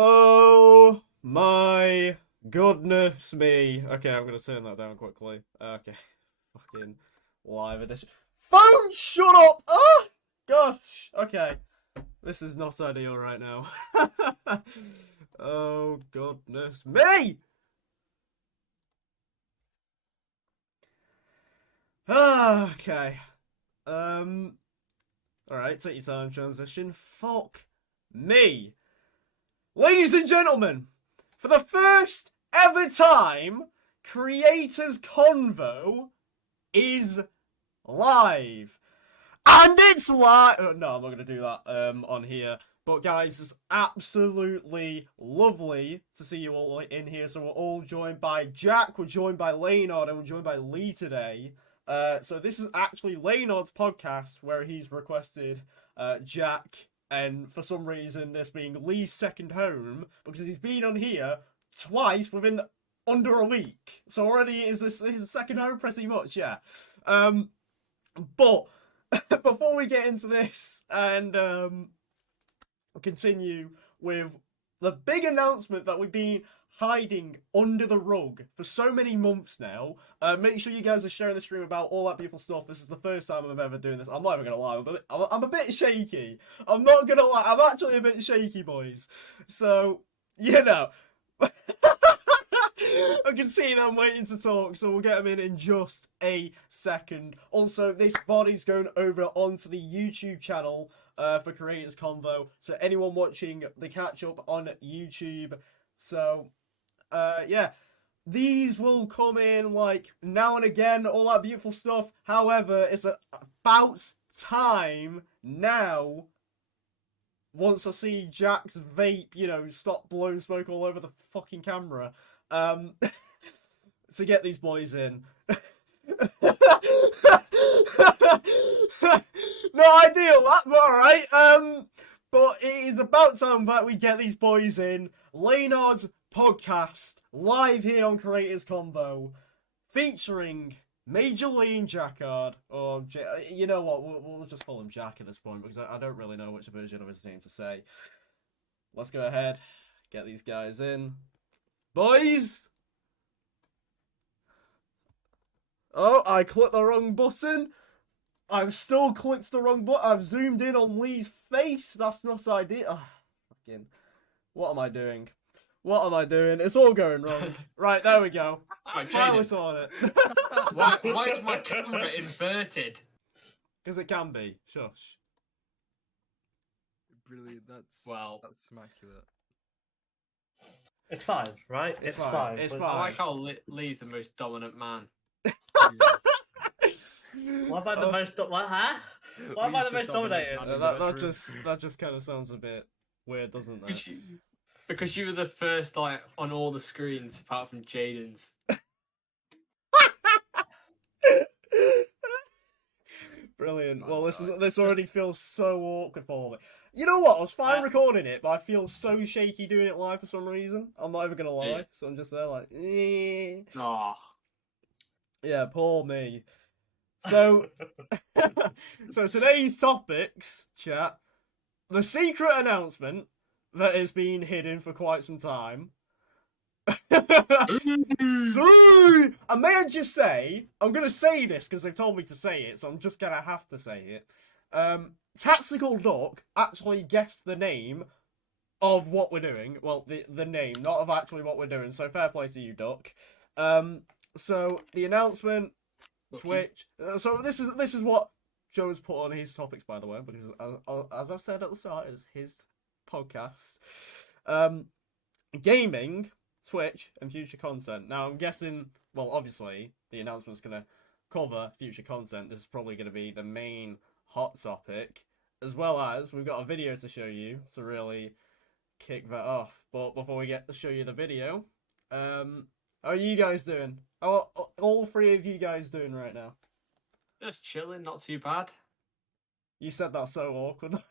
Oh my goodness me. Okay, I'm gonna turn that down quickly. Okay. Fucking live edition. Phone, shut up! Oh, gosh. Okay. This is not ideal right now. Oh, goodness me! Okay. Alright, take your time, transition. Fuck me. Ladies and gentlemen, for the first ever time, Creators Convo is live. And it's live. No, I'm not going to do that on here. But guys, it's absolutely lovely to see you all in here. So we're all joined by Jack, we're joined by Laneard, and we're joined by Lee today. So this is actually Laneard's podcast where he's requested Jack, and for some reason this being Lee's second home because he's been on here twice within under a week. So already is this his second home pretty much, yeah. But before we get into this and continue with the big announcement that we've been hiding under the rug for so many months now, make sure you guys are sharing the stream about all that beautiful stuff. This is the first time I'm ever doing this. I'm not even gonna lie, I'm a bit shaky. I'm not gonna lie, I'm actually a bit shaky, boys. So, you know. I can see them waiting to talk, so we'll get them in just a second. Also, this VOD's going over onto the YouTube channel for Creators Convo, so anyone watching the catch-up on YouTube. So, yeah, these will come in, like, now and again, all that beautiful stuff. However, it's about time now, once I see Jack's vape, you know, stop blowing smoke all over the fucking camera, to get these boys in. Not ideal, that, but alright. But it is about time that we get these boys in. Laneard's podcast, live here on Creators Convo, featuring Major Lee and Jxckxrd, or, you know what, we'll just call him Jack at this point, because I don't really know which version of his name to say. Let's go ahead, get these guys in. Boys! Oh, I clicked the wrong button. I've still clicked the wrong button. I've zoomed in on Lee's face. That's not ideal. Oh, fucking. What am I doing? What am I doing? It's all going wrong. Right, there we go. Finally on it. Why is my camera inverted? Because it can be. Shush. Brilliant. That's immaculate. It's fine, right? It's fine. It's fine. I like how Lee's the most dominant man. What about the most? What? Huh? What about the most dominated? That just kind of sounds a bit weird, doesn't it? Because you were the first, like, on all the screens apart from Jaydon's. Brilliant. Well, this already feels so awkward for me. You know what? I was fine recording it, but I feel so shaky doing it live for some reason. I'm not even gonna lie. Yeah. So I'm just there like, Aww. Yeah, poor me. So, so today's topics, chat. The secret announcement that has been hidden for quite some time. And may I just say, I'm going to say this because they've told me to say it, so I'm just going to have to say it. Tactical Duck actually guessed the name of what we're doing. Well, the name, not of actually what we're doing, so fair play to you, Duck. So, the announcement, Switch. So, this is what Joe's put on his topics, by the way, because as I've said at the start, it's his podcast. Gaming, Twitch, and future content. Now, I'm guessing, well, obviously, the announcement's going to cover future content. This is probably going to be the main hot topic, as well as we've got a video to show you to really kick that off. But before we get to show you the video, how are you guys doing? How are all three of you guys doing right now? Just chilling, not too bad. You said that so awkward. Come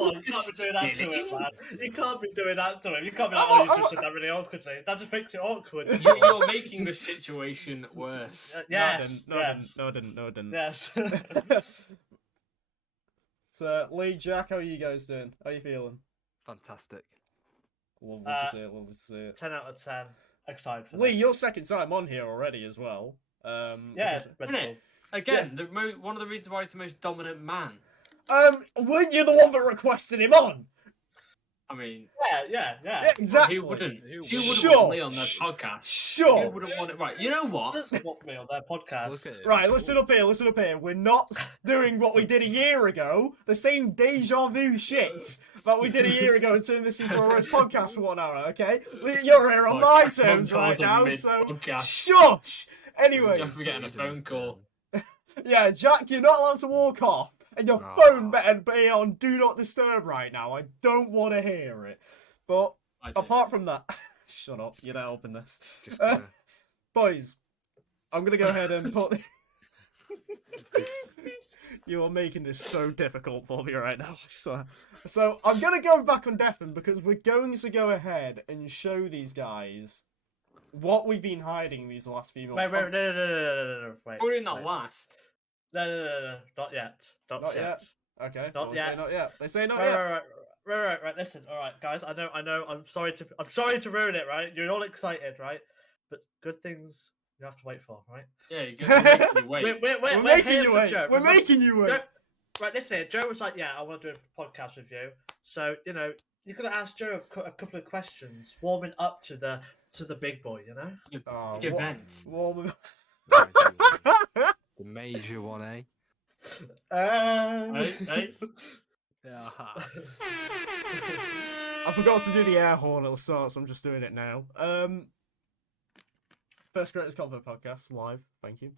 on, you can't be doing that to him, man. You can't be doing that to him. You can't be like, oh, you just said that really awkwardly. That just makes it awkward. You're making the situation worse. Yes. No, I didn't. Yes. No, I didn't. Yes. So, Lee, Jack, how are you guys doing? How are you feeling? Fantastic. Lovely to see it, lovely to see it. 10 out of 10. Excited for Lee, this. your second time on here already as well. Yeah, because- mental. Again, one of the reasons why he's the most dominant man. Weren't you the one that requested him on? I mean, Yeah, well, exactly. who wouldn't? Who wouldn't Sure. want Lee on their podcast? Sure. Who wouldn't want it? Right, you know what? Doesn't want me on their podcast. Look at it. Right, listen up here. We're not doing what we did a year ago. The same deja vu shit that we did a year ago and turn this into a roast podcast for 1 hour, okay? You're here on my terms right now, so shush! Anyways. Just for getting a phone call. Yeah, Jack, you're not allowed to walk off. And your phone better be on Do Not Disturb right now. I don't want to hear it. But apart from that... Shut up, you're not open this. Boys, I'm going to go ahead and put... You are making this so difficult for me right now, I swear. So, I'm going to go back on Deafin because we're going to go ahead and show these guys what we've been hiding these last few months. Wait, no. Wait. We're in that last. No. Not yet. Not yet. Okay. Not yet. Say not yet. They say not yet. Right. Listen, all right, guys. I know. I'm sorry to ruin it. Right, you're all excited, right? But good things you have to wait for, right? Yeah, you're making you wait. We're making here you for wait. Joe. We're making you wait. Right, listen. Joe was like, "Yeah, I want to do a podcast with you." So you're gonna ask Joe a couple of questions, warming up to the big boy. Big event. The major one, eh? Hey. Yeah. I forgot to do the air horn at the start, so I'm just doing it now. First Greatest Convo podcast live. Thank you.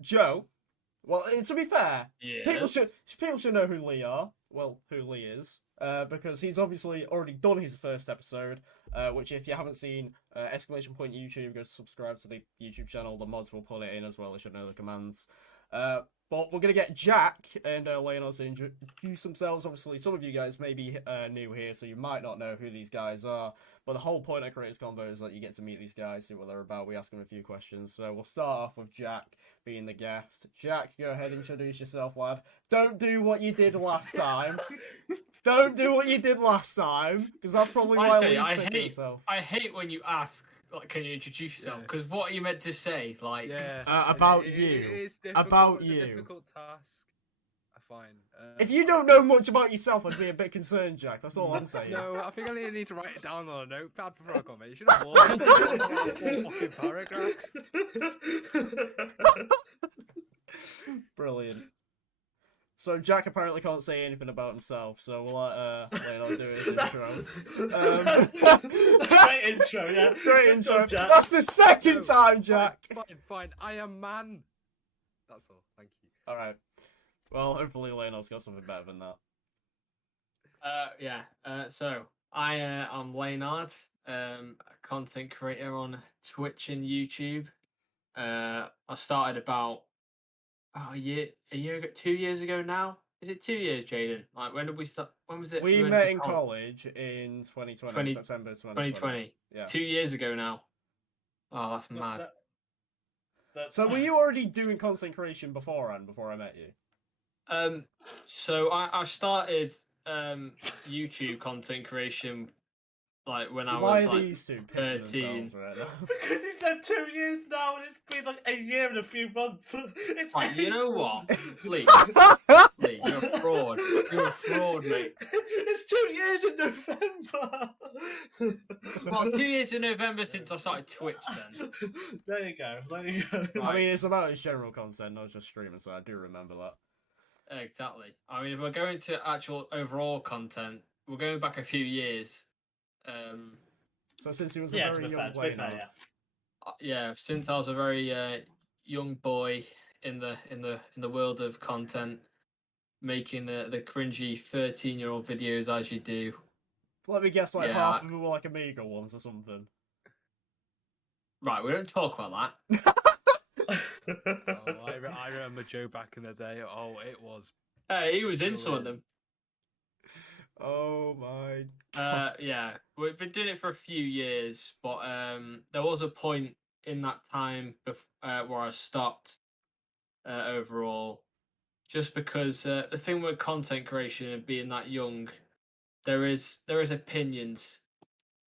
Joe. Well, to be fair, Yes. people should know who Lee are. Well, who Lee is, because he's obviously already done his first episode. Which, if you haven't seen, exclamation point YouTube, go subscribe to the YouTube channel. The mods will put it in as well. You should know the commands. But we're going to get Jack and Laneard to introduce themselves. Obviously, some of you guys may be new here, so you might not know who these guys are. But the whole point of Creators Convo is that you get to meet these guys, see what they're about. We ask them a few questions. So we'll start off with Jack being the guest. Jack, go ahead, introduce yourself, lad. Don't do what you did last time. Don't do what you did last time, because that's probably why Lee's pissing himself. I hate when you ask, like, can you introduce yourself? Because what are you meant to say? Like, about It you. is difficult. About It's you. a difficult task. Fine. If you don't know much about yourself, I'd be a bit concerned, Jack. That's all I'm saying. No, I think I need to write it down on a notepad for proclamation. A whole fucking paragraph. Brilliant. So Jack apparently can't say anything about himself, so we'll let Laneard do his intro. Great intro, yeah. Great intro. Jack. That's the second time, Jack. Fine. I am man. That's all. Thank you. All right. Well, hopefully Laneard's got something better than that. So I am Laneard, a content creator on Twitch and YouTube. I started about a year ago, 2 years ago now. Is it 2 years, Jaydon? Like, when did we start? When was it? We went met to in college in 2020, September 2020. 2020. Yeah. 2 years ago now. Oh, that's mad. So were you already doing content creation beforehand, before I met you? So I started YouTube content creation like when I Why was are like these two pissing 13. themselves right now? Because it's had 2 years now, and it's been like a year and a few months. It's Right, you know what? Lee, you're a fraud. You're a fraud, mate. It's 2 years in November. Well, 2 years in November since I started Twitch then. There you go. I mean, it's about his general content, not just streaming, so I do remember that. Exactly. I mean, if we're going to actual overall content, we're going back a few years. So since he was a very young player, yeah, since I was a very young boy in the world of content, making the cringy 13-year-old videos as you do. Let me guess, like half of them were like Amiga ones or something. Right, we don't talk about that. I remember Joe back in the day. Oh, it was. He was in some of them. Oh my god. Yeah, we've been doing it for a few years, but there was a point in that time where I stopped overall. just because the thing with content creation and being that young, there is opinions,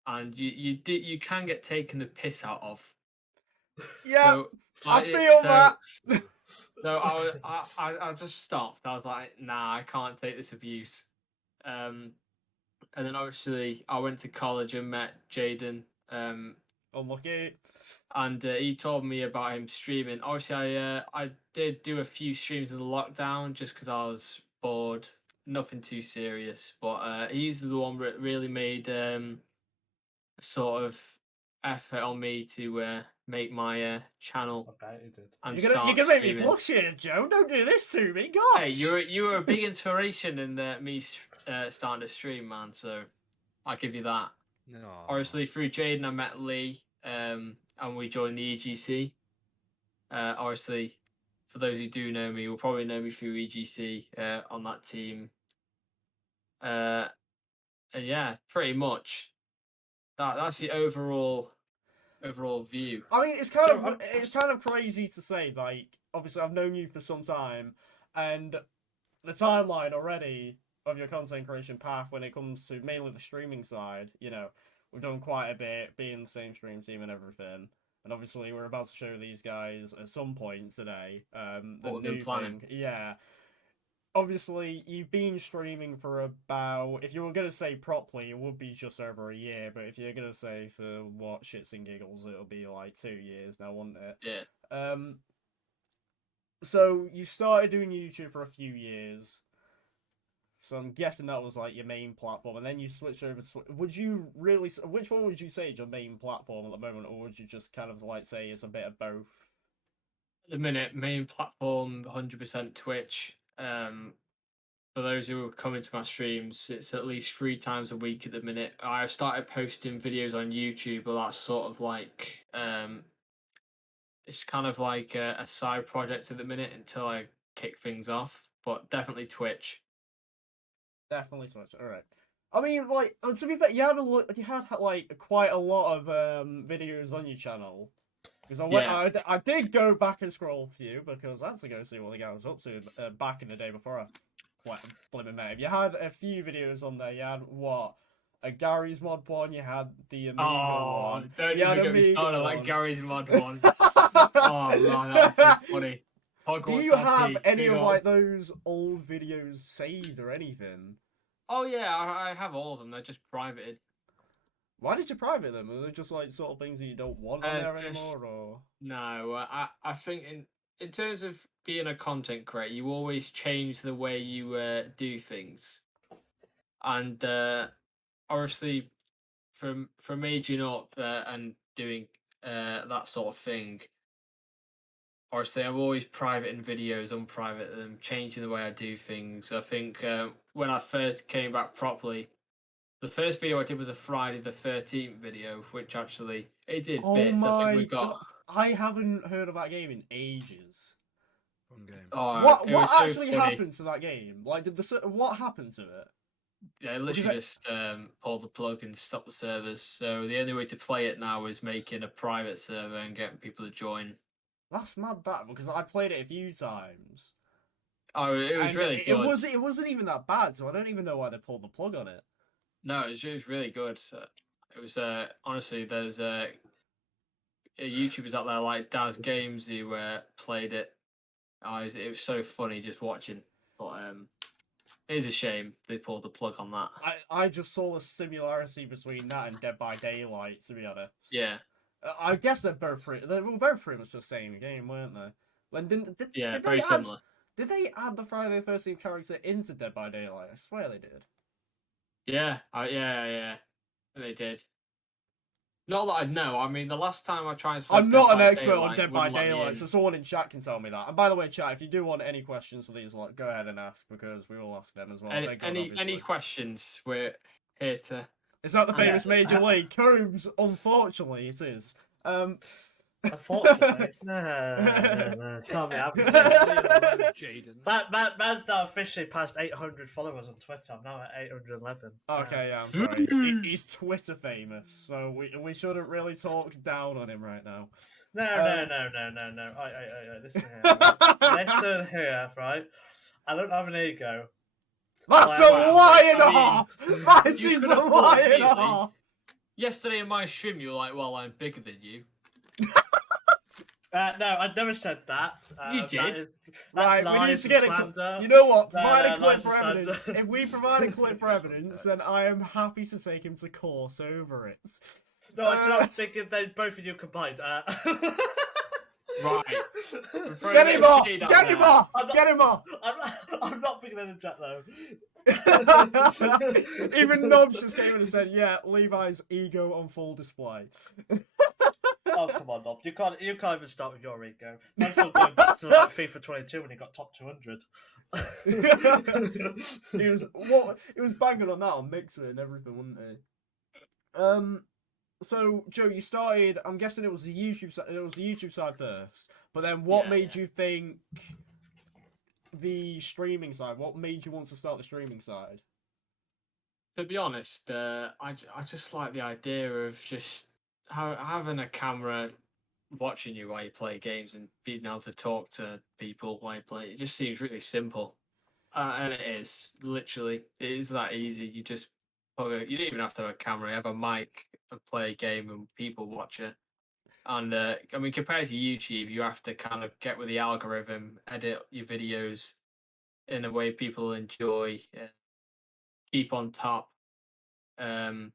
and you can get taken the piss out of. Yeah, So I feel that. So I just stopped. I was like, nah, I can't take this abuse. And then obviously I went to college and met Jaydon. Unlucky. And he told me about him streaming. Obviously, I did do a few streams in the lockdown just because I was bored. Nothing too serious, but he's the one that really made sort of effort on me to make my channel I bet you did. and You're start gonna make me streaming. blush here, Joe. Don't do this to me, God. Hey, you were a big inspiration in me starting to stream, man. So I'll give you that. No. Obviously, through Jaydon, I met Lee, and we joined the EGC. Obviously, for those who do know me, will probably know me through EGC on that team. And yeah, pretty much that's the overall view. I mean, it's kind of crazy to say. Like, obviously, I've known you for some time, and the timeline already of your content creation path when it comes to mainly the streaming side. You know, we've done quite a bit, being the same stream team and everything. And obviously, we're about to show these guys at some point today. The What we've been new planning. thing, yeah. Obviously, you've been streaming for about, if you were going to say properly, it would be just over a year. But if you're going to say for what, shits and giggles, it'll be like 2 years now, won't it? Yeah. So you started doing YouTube for a few years. So I'm guessing that was like your main platform, and then you switched over to. Would you really? Which one would you say is your main platform at the moment, or would you just kind of like say it's a bit of both? At the minute, main platform 100% Twitch. For those who are coming to my streams, it's at least 3 times a week at the minute. I've started posting videos on YouTube, but that's sort of like it's kind of like a side project at the minute until I kick things off. But definitely Twitch. Definitely Switch. All right. I mean, like to be fair, you had like quite a lot of videos on your channel. Because I did go back and scroll for you because I had to go see what the guy was up to back in the day before I blimmin' met him. You had a few videos on there. You had what? A Gary's mod one. You had the Amiga one. Don't You even had get me started one. like Gary's mod one. Oh man, that's so funny. Do you have any of like those old videos saved or anything? Oh yeah, I have all of them. They're just privated. Why did you private them? Are they just like sort of things that you don't want on there anymore, or? No, I think in terms of being a content creator, you always change the way you do things, and obviously, from aging up and doing that sort of thing. Obviously, I'm always privating videos, unprivate them, changing the way I do things. I think when I first came back properly, the first video I did was a Friday the 13th video, which actually it did bits. I think we got. God. I haven't heard of that game in ages. Fun game. Oh, What so actually funny. happened to that game? Like, what happened to it? Yeah, I literally just pulled the plug and stopped the servers. So the only way to play it now is making a private server and getting people to join. That's mad, that because I played it a few times. Oh, it was really good. It wasn't even that bad, so I don't even know why they pulled the plug on it. No, it was really good. It was honestly, there's YouTubers out there like Daz Games who played it. Oh, it was so funny just watching. But it is a shame they pulled the plug on that. I just saw the similarity between that and Dead by Daylight, to be honest. Yeah. I guess they were both pretty much the same game, weren't they? Like, did very similar. Did they add the Friday the 13th character into Dead by Daylight? I swear they did. Yeah, yeah, they did. Not that I know. I mean, the last time I tried to. I'm not an expert on Dead by Daylight, so someone in chat can tell me that. And by the way, chat, if you do want any questions for these, like, go ahead and ask because we will ask them as well. Any questions? We're here to. Is that the famous Major League? Combs, unfortunately, it is. Unfortunately, no, can't be happening. Jaydon. Man's now officially past 800 followers on Twitter. I'm now at 811. Okay, yeah, I'm sorry. He's Twitter famous, so we shouldn't really talk down on him right now. No. Listen here. Listen here, right? I don't have an ego. That's Well, a lie and a I mean, half! That you is could a have lie thought and a really. half! Yesterday in my stream, you were like, "Well, I'm bigger than you." No, I never said that. You That did. is, Right, that's we need lies to get and it. slander. You know what? No, Provide no, a clip lies for and slander. evidence. If we provide a clip for evidence, then I am happy to take him to course over it. No, I was thinking they both of you combined. Right. Get him off! Shade out Get him there. off! I'm not- Get him off! I'm not bigger than a jet though. Even Nobs just came in and said, "Yeah, Levi's ego on full display." Oh come on, Bob! You can't even start with your ego. I'm still going back to like FIFA 22 when he got top 200. He was banging on that on Mixer and everything, wasn't he? So Joe, you started. I'm guessing it was the YouTube. It was the YouTube side first, but then what Yeah, made you think the streaming side? What made you want to start the streaming side? To be honest, I just like the idea of just having a camera watching you while you play games and being able to talk to people while you play. It just seems really simple, and it is literally it is that easy. You just you don't even have to have a camera. You have a mic and play a game, and people watch it. And I mean, compared to YouTube, you have to kind of get with the algorithm, edit your videos in a way people enjoy, keep on top. But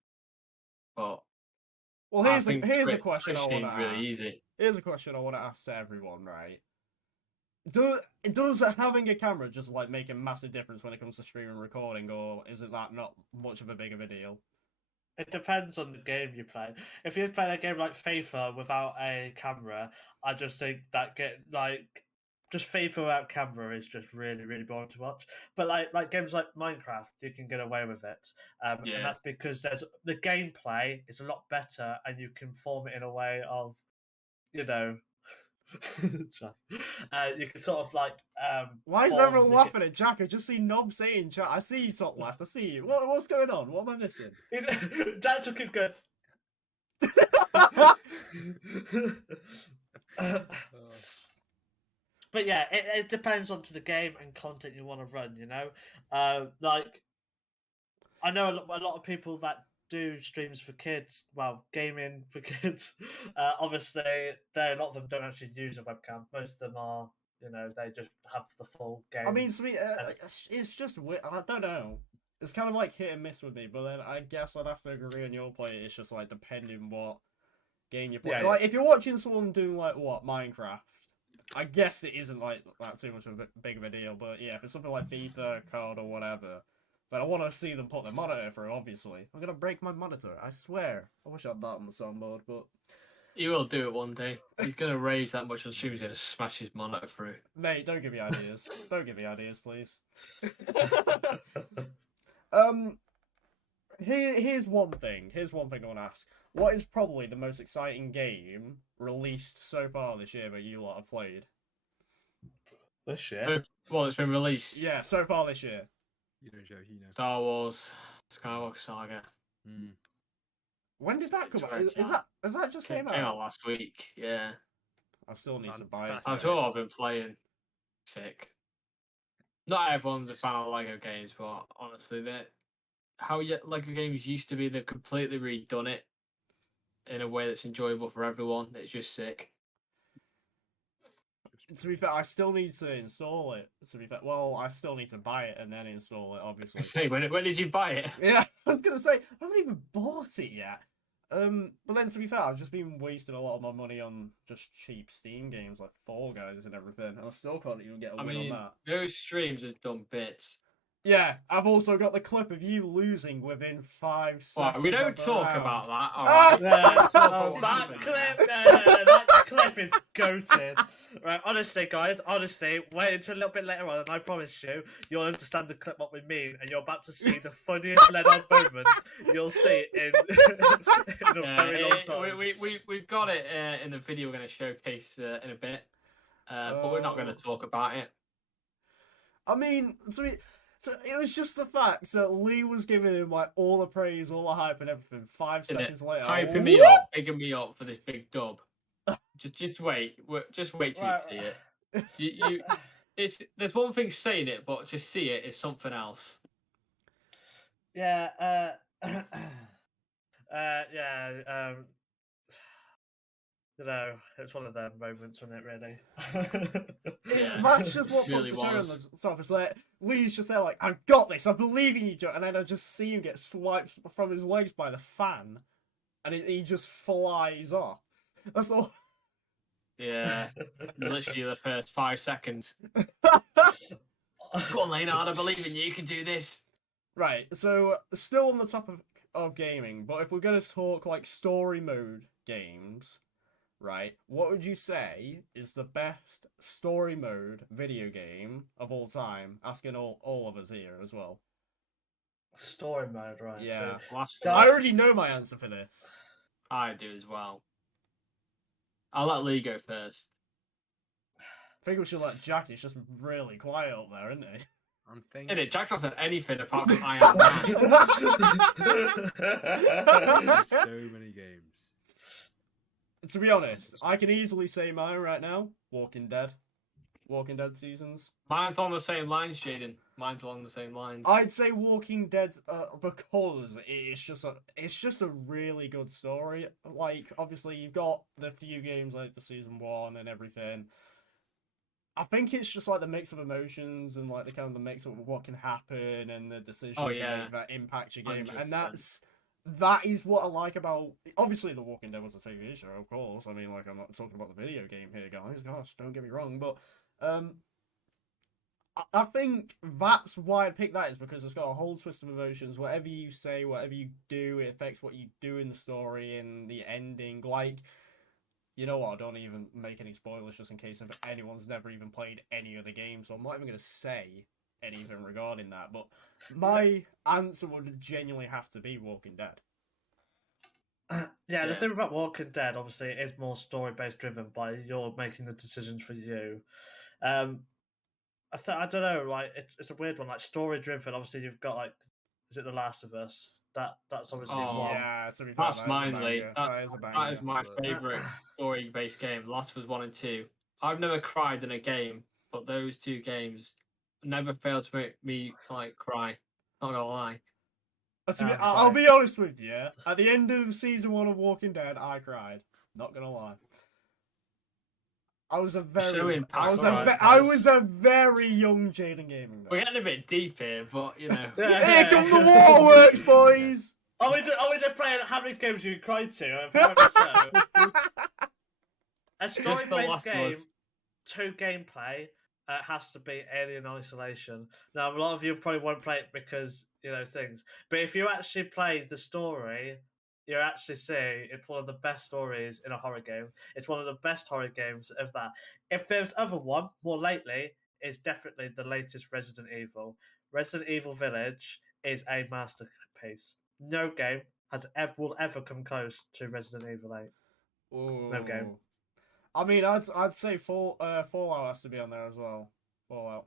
Well, I here's think the question I Twitch want to seems really ask. easy. Here's a question I want to ask to everyone, right? Does having a camera just like make a massive difference when it comes to streaming and recording, or is it that not much of a big of a deal? It depends on the game you play. If you're playing a game like FIFA without a camera, I just think that just FIFA without camera is just really, really boring to watch. But like games like Minecraft, you can get away with it, and Yeah. that's because the gameplay is a lot better, and you can form it in a way of, you know, you can sort of like. Why is form everyone the laughing at Jack? I just see Nob saying chat. I see you top left. I see you. What's going on? What am I missing? Jack just keeps going. But yeah, it depends on to the game and content you want to run. You know, like I know a lot of people that do streams for kids. Well, gaming for kids. Obviously, a lot of them don't actually use a webcam. Most of them are, you know, they just have the full game. I mean, to me, it's just weird. I don't know. It's kind of like hit and miss with me, but then I guess I'd have to agree on your point. It's just like depending what game you're playing. Yeah, Like if you're watching someone doing like what Minecraft, I guess it isn't like that too much of a big of a deal. But yeah, if it's something like FIFA, COD, or whatever, then I want to see them put their monitor through. Obviously, I'm gonna break my monitor. I swear. I wish I had that on the soundboard, but He will do it one day. He's going to raise that much on stream. He's going to smash his monitor through. mate, don't give me ideas. Don't give me ideas, please. Here's one thing. Here's one thing I want to ask. What is probably the most exciting game released so far this year that you lot have played? This year. Well, it's been released. Yeah, so far this year. You know, Joe, you know. Star Wars Skywalker Saga. When did that come out? It's Has that just came Came out out? last week. Yeah. I still need to buy it. That's That's all I've been playing. Sick. Not everyone's a fan of Lego games, but honestly, Lego games used to be, they've completely redone it in a way that's enjoyable for everyone. It's just sick. To be fair, I still need to install it. To be fair, well, I still need to buy it and then install it, obviously. Say, when did you buy it? Yeah, I was gonna say I haven't even bought it yet. But then to be fair, I've just been wasting a lot of my money on just cheap Steam games like Fall Guys and everything, and I still can't even get a I win mean, on that. those streams have done bits. Yeah, I've also got the clip of you losing within 5 seconds. Right, we don't of the talk round. about that. All Ah! right. That clip is goated. Right, honestly, guys, wait until a little bit later on, and I promise you'll understand the clip what we mean, and you're about to see the funniest Laneard moment you'll see in a very long time. We've got it in the video we're going to showcase in a bit, but we're not going to talk about it. I mean, so it was just the fact that Lee was giving him like all the praise, all the hype, and everything. 5 seconds later, Hyping me what? up, bigging me up for this big dub. Just wait till you see it. there's one thing saying it, but to see it is something else. Yeah. Yeah. You know, it's one of them moments, wasn't it? Really. That's just what Really puts the cherry on was. the top. It's like Lee's just there, like, I've got this, I believe in you, Joe. And then I just see him get swiped from his legs by the fan, and he just flies off. That's all. Yeah, literally the first 5 seconds. Go on, Laneard, I believe in you. You can do this. Right. So still on the topic of gaming, but if we're gonna talk like story mode games, right? What would you say is the best story mode video game of all time? Asking all of us here as well. Story mode, right? Yeah. Last I already know my answer for this. I do as well. I'll let Lee go first. I think we should let Jack. He's just really quiet up there, isn't he? I'm It thinking. did. Jack's not said anything apart from I am man. So many games. To be honest, I can easily say mine right now. Walking Dead. Walking Dead seasons. Mine's along the same lines, Jaydon. Mine's along the same lines. I'd say Walking Dead because it's just a really good story. Like, obviously you've got the few games like the season 1 and everything. I think it's just like the mix of emotions and like the kind of the mix of what can happen and the decisions you make that impact your game. 100%. And that is what I like about. Obviously, The Walking Dead was a TV show, of course. I mean, like, I'm not talking about the video game here, guys. Gosh, don't get me wrong, but I think that's why I picked that, is because it's got a whole twist of emotions. Whatever you say, whatever you do, it affects what you do in the story and the ending. Like, you know what? I don't even make any spoilers just in case if anyone's never even played any of the games, so I'm not even going to say anything regarding that. But my answer would genuinely have to be Walking Dead. Yeah, the thing about Walking Dead, obviously, it is more story-based driven by you're making the decisions for you. I don't know, like it's a weird one, like story-driven. Obviously, you've got like, is it The Last of Us? That's obviously one. Yeah, to be fair, That's mine, Lee. That is a banger. That is my favourite story-based game. Last of Us 1 and 2. I've never cried in a game, but those 2 games never failed to make me like cry. Not gonna lie. I'll be honest with you. At the end of season 1 of Walking Dead, I cried. Not gonna lie. I was a very young Jaydon gaming. We're getting a bit deep here, but you know. Here come the waterworks, boys. Are we just playing how many games you cried to? A story-based game, 2 gameplay. Has to be Alien Isolation. Now, a lot of you probably won't play it because, things. But if you actually play the story, you're actually seeing it's one of the best stories in a horror game. It's one of the best horror games of that. If there's other one, more lately, is definitely the latest Resident Evil. Resident Evil Village is a masterpiece. No game will ever come close to Resident Evil 8. Ooh. No game. I mean, I'd say Fallout has to be on there as well. Fallout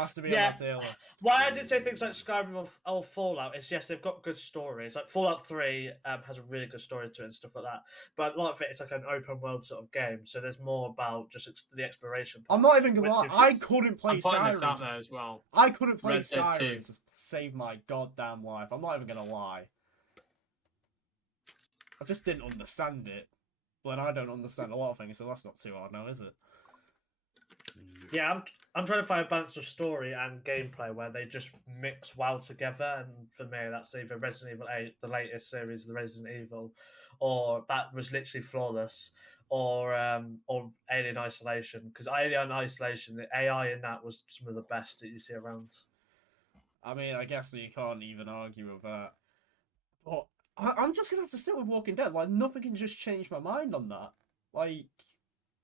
has to be on that tier list. Why I did say things like Skyrim or Fallout is, yes, they've got good stories. Like Fallout 3 has a really good story to it and stuff like that. But a lot of it, it's like an open world sort of game. So there's more about just the exploration part. I'm not even gonna lie. I couldn't play Skyrim. This out there as well. I couldn't play Skyrim to save my goddamn life. I'm not even gonna lie. I just didn't understand it. Well, I don't understand a lot of things, so that's not too hard now, is it? Yeah, I'm trying to find a balance of story and gameplay where they just mix well together, and for me, that's either Resident Evil 8, the latest series of the Resident Evil, or that was literally flawless, or Alien Isolation, because Alien Isolation, the AI in that was some of the best that you see around. I mean, I guess that you can't even argue with that. But I'm just gonna have to stick with Walking Dead. Like, nothing can just change my mind on that. Like,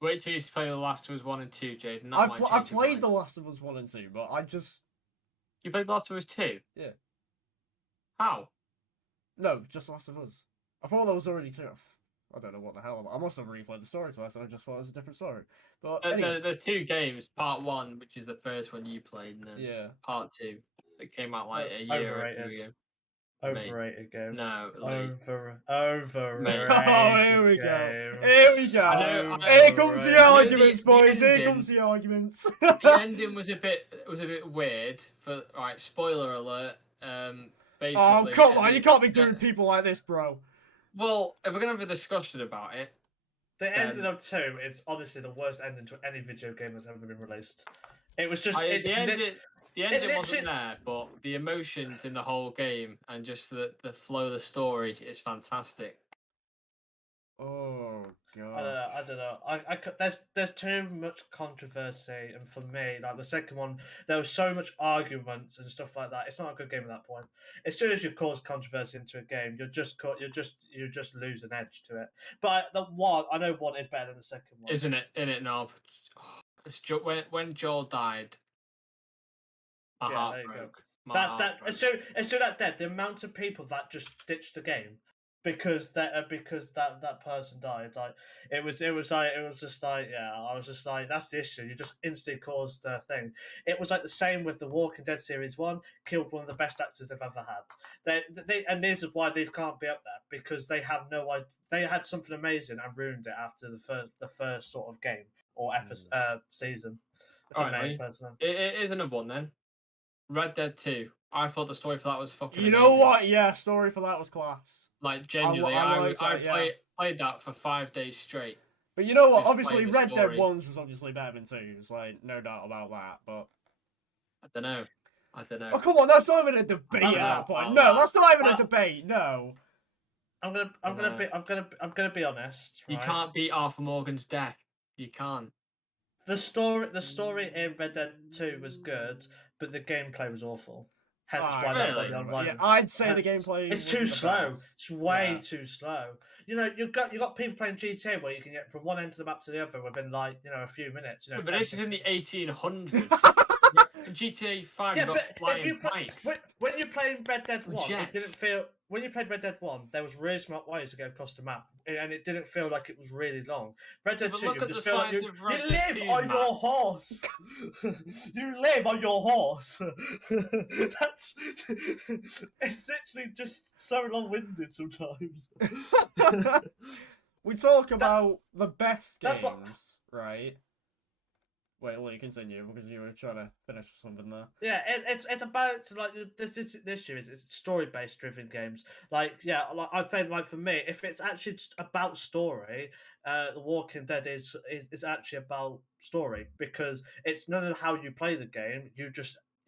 wait till you play The Last of Us 1 and 2, Jaydon. I played The Last of Us 1 and 2, but I just... You played The Last of Us 2? Yeah. How? No, just Last of Us. I thought there was already 2. I don't know what the hell. I must have replayed the story twice, and I just thought it was a different story. But anyway. There's 2 games. Part 1, which is the first one you played, and then yeah. Part 2 that came out like a year ago. Mate, Overrated game. no, like, Overrated. Oh, here we go. game. Here we go. I Here comes the I know arguments, the boys. Here ending- comes the arguments. the ending was a bit weird. For right, spoiler alert. Basically, Oh, come at on. the- You can't be doing people like this, bro. Well, if we're gonna have a discussion about it, The ending of 2 is honestly the worst ending to any video game that's ever been released. It was just the ending literally- wasn't there, but the emotions in the whole game and just the flow of the story is fantastic. Oh, God. I don't know. There's too much controversy, and for me, like the second one, there was so much arguments and stuff like that. It's not a good game at that point. As soon as you cause controversy into a game, you just lose an edge to it. But I know one is better than the second one. Isn't it, Nob? It's when Joel died, my Yeah, heart there you go. broke. My heart broke. As soon as that dead, the amount of people that just ditched the game because that person died, like it was just like, yeah, I was just like, that's the issue. You just instantly caused a thing. It was like the same with the Walking Dead series 1, killed one of the best actors they've ever had. They and this is why these can't be up there, because they have no idea. They had something amazing and ruined it after the first sort of game or episode season. For Alright, me, mate. personally. It is another one then. Red Dead 2. I thought the story for that was fucking You amazing. know what? Yeah, story for that was class. Like, genuinely, I I liked that, yeah. played that for 5 days straight. But you know what? Just Obviously, playing the Red Dead story. 1's is obviously better than 2's. Like, no doubt about that. But I don't know. oh, come on, that's not even a debate don't at know that point. about No, that. that's not even a debate. No. I'm gonna be honest. You right? can't beat Arthur Morgan's death. You can't. The story in Red Dead 2 was good, but the gameplay was awful. Hence why that's why really? the online. Yeah, I'd say the gameplay. It's wasn't too the slow. best. It's way Yeah. too slow. You know, you've got people playing GTA where you can get from one end of the map to the other within like a few minutes. You know, But 10, this is in the 15. 1800s. In GTA 5, Yeah, you got but if flying you bikes. when you're playing Red Dead 1, it didn't Jets. feel. When you played Red Dead 1, there was really smart ways to get across the map, and it didn't feel like it was really long. Red Dead but 2, look you at just the feel like size you of Red Dead live 2's on your maps. horse. You live on your horse. That's it's literally just so long-winded sometimes. We talk about the best that's games, what- right? Wait, let me continue because you were trying to finish something there. Yeah, it's about like this issue is it's story-based driven games. Like like I think like for me, if it's actually just about story, The Walking Dead is actually about story because it's none of how you play the game.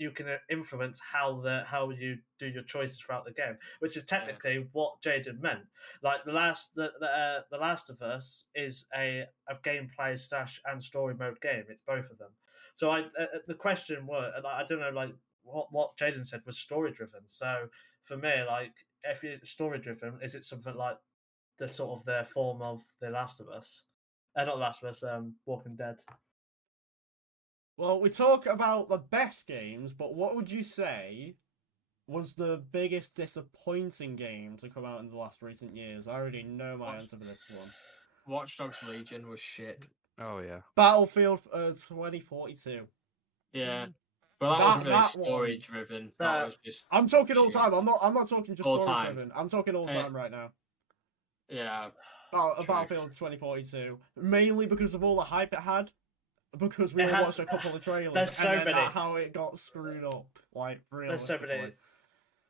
You can influence how you do your choices throughout the game, which is technically what Jaydon meant. Like the Last of Us is a gameplay / and story mode game. It's both of them. So the question was, and I don't know, like what Jaydon said was story driven. So for me, like if it's story driven, is it something like the sort of the form of The Last of Us? Not Last of Us, Walking Dead. Well, we talk about the best games, but what would you say was the biggest disappointing game to come out in the last recent years? I already know my answer for this one. Watch Dogs Legion was shit. Oh yeah. Battlefield 2042. Yeah. But that That- wasn't really that one- story driven. That was just I'm talking all shit. time. I'm not talking just All story time. driven. I'm talking all time right now. Yeah. About Battlefield 2042, mainly because of all the hype it had. Because we It all has- watched a couple of trailers, there's so and then many. how it got screwed up. Like, There's so realistically. many.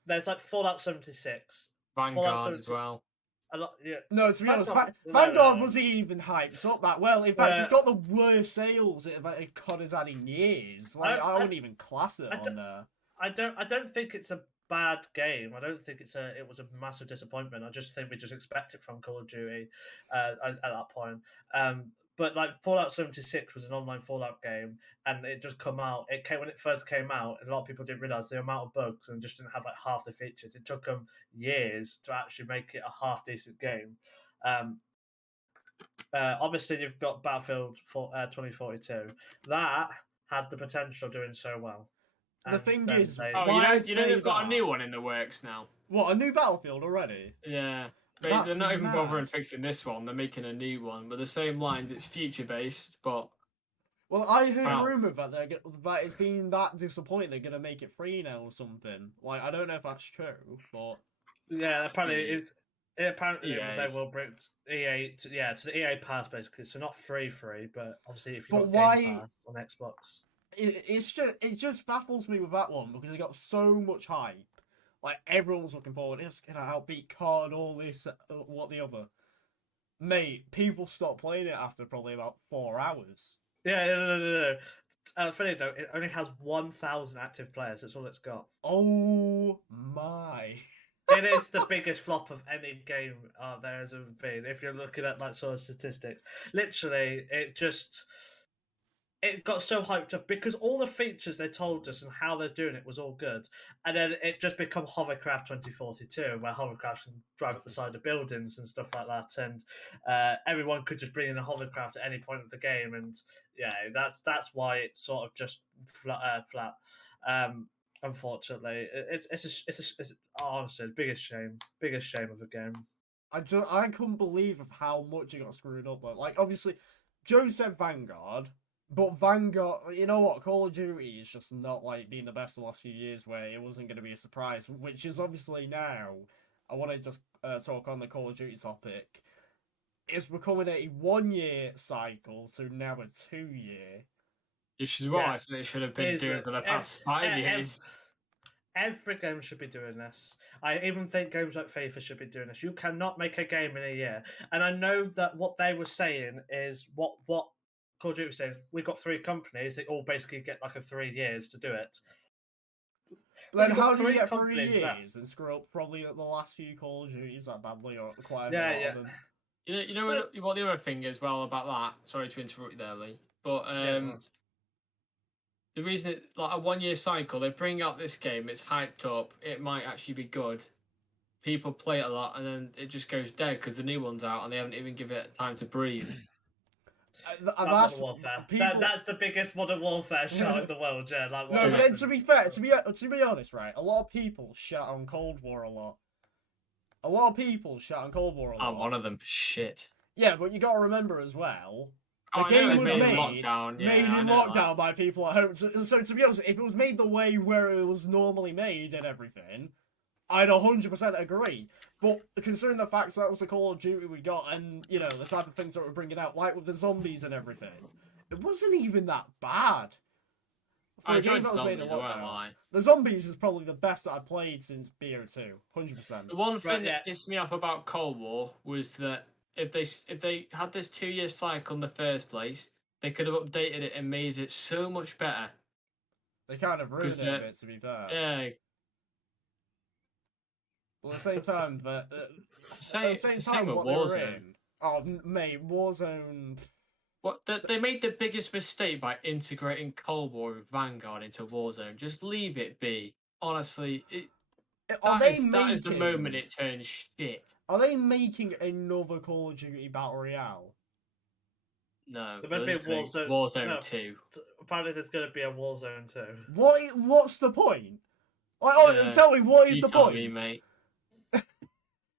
There's like Fallout 76. Vanguard as well. A lot, yeah. No, to be honest, No, Vanguard no. wasn't even hyped up that well. In fact, it's got the worst sales COD has had in years. Like, I wouldn't even class it on there. I don't think it's a bad game. I don't think it was a massive disappointment. I just think we just expect it from Call of Duty at that point. But like Fallout 76 was an online Fallout game, and it just come out. It came when it first came out, and a lot of people didn't realize the amount of bugs and just didn't have like half the features. It took them years to actually make it a half decent game. Obviously, you've got Battlefield 2042. That had the potential of doing so well. The thing is, Oh, Why you I'd know say they've got a that- new one in the works now. What, a new Battlefield already? Yeah. But That's they're not even mad. bothering fixing this one. They're making a new one with the same lines. It's future based, but Well, I heard Wow. a rumour that it's been that disappointing they're going to make it free now or something. Like, I don't know if that's true, but Yeah, apparently EA. it's apparently EA. they will bring EA to the EA Pass basically. So not free, but obviously if But you've got why- Game Pass on Xbox. it just baffles me with that one because it got so much hype. Like everyone's looking forward. It's gonna outbeat COD, all this, what the other. Mate, people stopped playing it after probably about 4 hours. Yeah, no. Funny though, it only has 1,000 active players. That's all it's got. Oh my! It is the biggest flop of any game there has ever been. If you're looking at like sort of statistics, literally, it got so hyped up because all the features they told us and how they're doing it was all good, and then it just become Hovercraft 2042, where hovercraft can drive up the side of buildings and stuff like that, and everyone could just bring in a hovercraft at any point of the game, and yeah, that's why it's sort of just flat. Unfortunately, it's honestly the biggest shame of the game. I couldn't believe of how much it got screwed up. Though. Like obviously, Joe said Vanguard, but Vanguard, you know what? Call of Duty is just not like being the best the last few years, where it wasn't going to be a surprise, which is obviously now. I want to just talk on the Call of Duty topic. It's becoming a 1-year cycle, so now a 2-year. Which is what I Yes. think they should have been Is doing it? for the past 5 years. Every game should be doing this. I even think games like FIFA should be doing this. You cannot make a game in a year. And I know that what they were saying is what Call of Duty was saying. We've got 3 companies. They all basically get like a 3 years to do it. But then you've got how do you 3 get 3 companies years and screw up probably the last few Call of Duties that badly or quite a Yeah, lot yeah. of them? You know what the other thing is well about that. Sorry to interrupt you there, Lee. But Yeah, of course. the reason like a 1-year cycle, they bring out this game, it's hyped up, it might actually be good. People play it a lot, and then it just goes dead because the new one's out, and they haven't even given it time to breathe. That's Modern Warfare. people. That's the biggest Modern Warfare shot in the world. Yeah, like No, what but then happened? to be fair, to be honest, right? A lot of people shut on Cold War a lot. A lot of people shut on Cold War a lot. I'm one of them. Shit. Yeah, but you got to remember as well. The Oh, I know game they was made made in lockdown. Yeah, made I in know that. lockdown by people at home. So to be honest, if it was made the way where it was normally made and everything, I'd 100% agree. But considering the fact that was the Call of Duty we got, and you know the type of things that we're bringing out, like with the zombies and everything, it wasn't even that bad. For I a game enjoyed that was made in zombies, I won't lockdown. lie. The zombies is probably the best that I've played since BO2, 100%. The one thing Right, yeah. that pissed me off about Cold War was that if they had this 2-year cycle in the first place, they could have updated it and made it so much better. They kind of ruined 'Cause, it a bit, to be fair. Yeah, But at the same time, it's the same with what they were Warzone. in. Oh, mate, Warzone. What they made the biggest mistake by integrating Cold War with Vanguard into Warzone. Just leave it be. Honestly, that is the moment it turns shit. Are they making another Call of Duty Battle Royale? No, There might be a Warzone- Warzone no. 2. Apparently, there's going to be a Warzone too. What's the point? Like, oh, tell me, what is You the tell point? me, mate.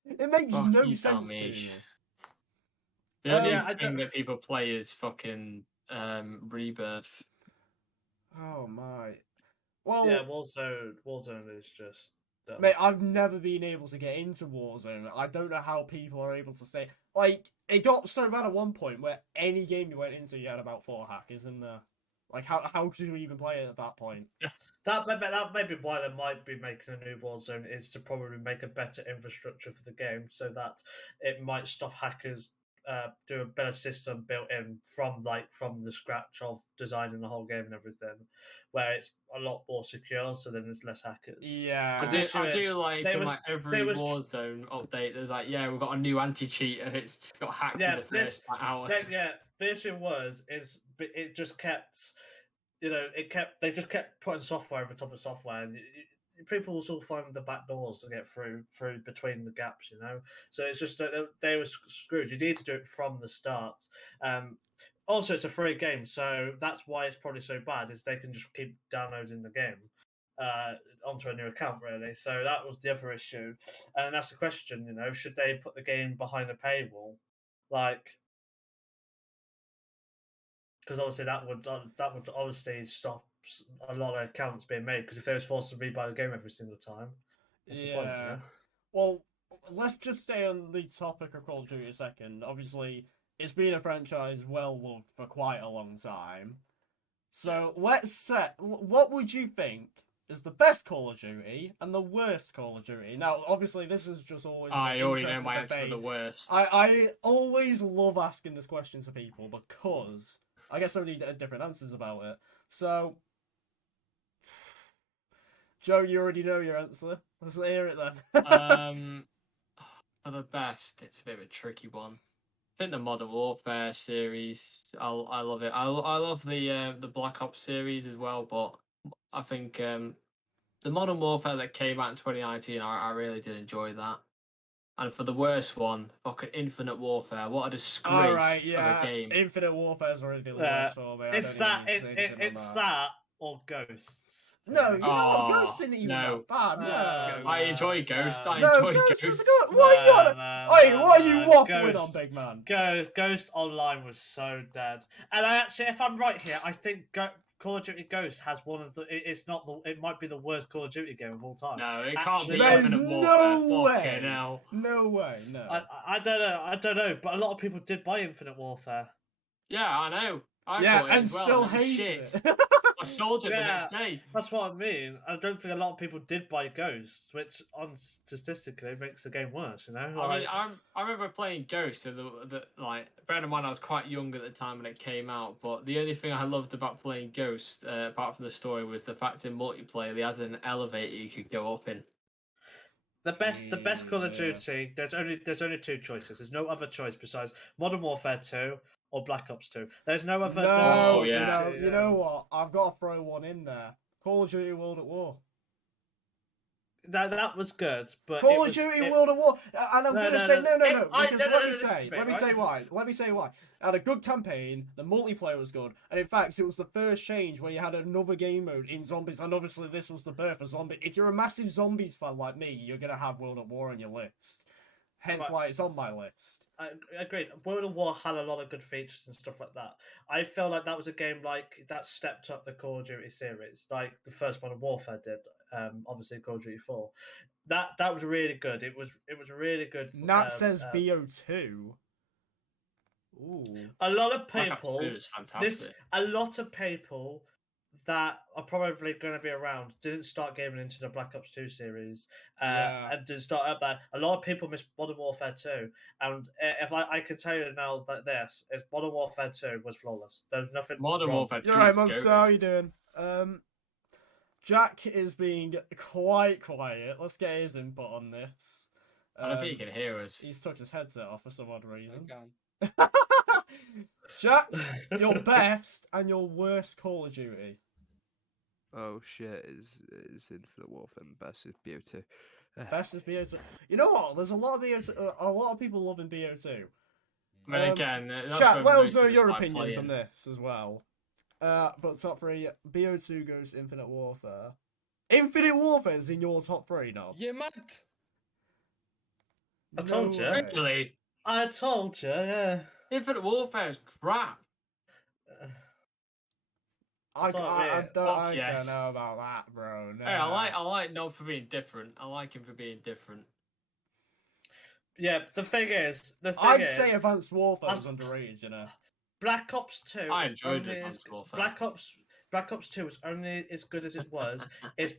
It makes Fuck no you, sense tell to me. me. The only yeah, I thing don't- that people play is fucking Rebirth. Oh my. Well, Yeah, Warzone is just. Dumb. mate, I've never been able to get into Warzone. I don't know how people are able to stay. Like, it got so bad at one point where any game you went into, you had about 4 hackers in there. Like, how could you even play it at that point? That may be why they might be making a new Warzone, is to probably make a better infrastructure for the game, so that it might stop hackers do a better system built in from the scratch of designing the whole game and everything, where it's a lot more secure, so then there's less hackers. Yeah. I do like they in was- like every they was- Warzone update. There's like, yeah, we've got a new anti-cheat and it's got hacked Yeah, in the first hour. Yeah, the issue is it just kept, they just kept putting software over top of software, and people will still find the back doors to get through between the gaps, So it's just that they were screwed. You need to do it from the start. Also, it's a free game, so that's why it's probably so bad. Is they can just keep downloading the game onto a new account, really. So that was the other issue, and that's the question. Should they put the game behind a paywall, like? Because obviously that would obviously stop a lot of accounts being made. Because if they was forced to rebuy the game every single time, what's the point? Yeah. Well, let's just stay on the topic of Call of Duty a second. Obviously, it's been a franchise well loved for quite a long time. So let's set. What would you think is the best Call of Duty and the worst Call of Duty? Now, obviously, this is just always. I already know interesting my answer for debate. the worst. I always love asking this question to people because I get so many different answers about it. So, Joe, you already know your answer. Let's hear it then. For the best, it's a bit of a tricky one. I think the Modern Warfare series, I love it. I love the Black Ops series as well, but I think the Modern Warfare that came out in 2019, I really did enjoy that. And for the worst one, fucking Infinite Warfare, what a disgrace All right, of yeah. a game. Infinite Warfare is already the worst for me. It's that or Ghosts. No, you know what? Oh, Ghost isn't even no. that bad. No, I enjoy Ghost. I no, enjoy Ghost was Ghost. good. What are you on? Hey, what are you waffling on, Ghost. big man? Ghost Online was so dead. And I actually, if I'm right here, I think Call of Duty Ghost has one of the. It's not the. It might be the worst Call of Duty game of all time. No, it can't Actually, be There's Infinite no Warfare. way. Fucking hell. No way. No. I don't know, but a lot of people did buy Infinite Warfare. Yeah, I know. I Yeah, bought it and as well, still and it was hate shit. it. I sold it the Yeah. next day. That's what I mean. I don't think a lot of people did buy Ghost, which on statistically makes the game worse. You know, I mean, I remember playing Ghost, and like, bear in mind I was quite young at the time when it came out. But the only thing I loved about playing Ghost, apart from the story, was the fact in multiplayer they had an elevator you could go up in. the best Call of Yeah. Duty. There's only two choices. There's no other choice besides Modern Warfare 2 or Black Ops 2. There's no other. Call No, of yeah. Duty, you know what? I've got to throw one in there. Call of Duty World at War. that was good, but Call of Duty World at War, and I'm No, gonna no, say no. no, I- because no, no, let me listen say, to me, let me right? say why. Let me say why. It had a good campaign. The multiplayer was good, and in fact, it was the first change where you had another game mode in zombies. And obviously, this was the birth of zombie. If you're a massive zombies fan like me, you're gonna have World at War on your list. Hence Right. why it's on my list. I agreed. World of War had a lot of good features and stuff like that. I feel like that was a game like that stepped up the Call of Duty series, like the first Modern Warfare did. Obviously Call of Duty 4. That was really good. It was really good. Nat says BO2. Ooh. a lot of Black Ops people. 2 is fantastic. A lot of people that are probably going to be around didn't start gaming into the Black Ops 2 series and didn't start up there. A lot of people miss Modern Warfare 2, and if I can tell you now that this is Modern Warfare 2 was flawless. There's nothing. Modern wrong. Warfare 2 You're right, is Monster. goated. How are you doing? Jack is being quite quiet. Let's get his input on this. I don't think you can hear us. He's took his headset off for some odd reason. Okay. Jack, your best and your worst Call of Duty. Oh shit! Is Infinite Warfare and best is BO2. Best is BO2. You know what? There's a lot of BO2. A lot of people loving BO2. I mean, again, that's Chat, where let us most know of us your like opinions playing. on this as well. But top three, BO2 goes Infinite Warfare. Infinite Warfare is in your top three now. You mad? I told you. way. Really? I told you, yeah. Infinite Warfare is crap. I don't yes. know about that, bro. No. Hey, I like Nob for being different. I like him for being different. Yeah, the thing is, I'd say Advanced Warfare is underrated, you know. Black Ops 2. I is enjoyed only Advanced as- Warfare. Black Ops 2 was only as good as it was. It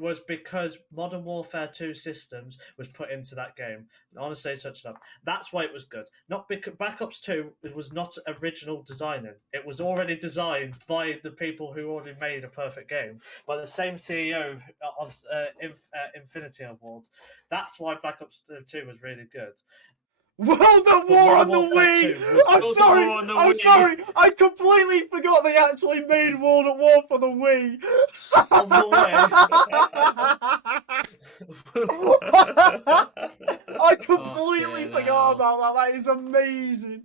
was because Modern Warfare 2 systems was put into that game. Honestly, such enough. That's why it was good. Not because Black Ops 2 was not original designing. It was already designed by the people who already made a perfect game, by the same CEO of Infinity Awards. That's why Black Ops 2 was really good. World at War on the Wii! I'm World at sorry! War on the I'm Wii. sorry! I completely forgot they actually made World at War for the Wii! On the I completely Fucking forgot hell. about that. That is amazing.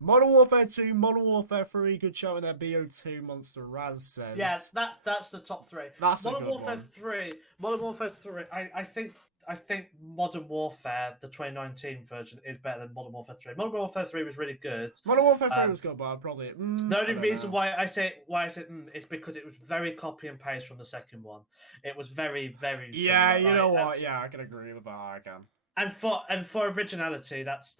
Modern Warfare 2, Modern Warfare 3, good show in there. BO2, Monster Raz says. Yeah, that's the top three. That's a Modern good Warfare one. 3. Modern Warfare 3. I think I think Modern Warfare, the 2019 version, is better than Modern Warfare 3. Modern Warfare 3 was really good. Modern Warfare 3 was good, but I'd probably. The only reason why I say is because it was very copy and paste from the second one. It was very, very. Yeah, similar, you know like, what? Yeah, I can agree with that. I can. And for originality, that's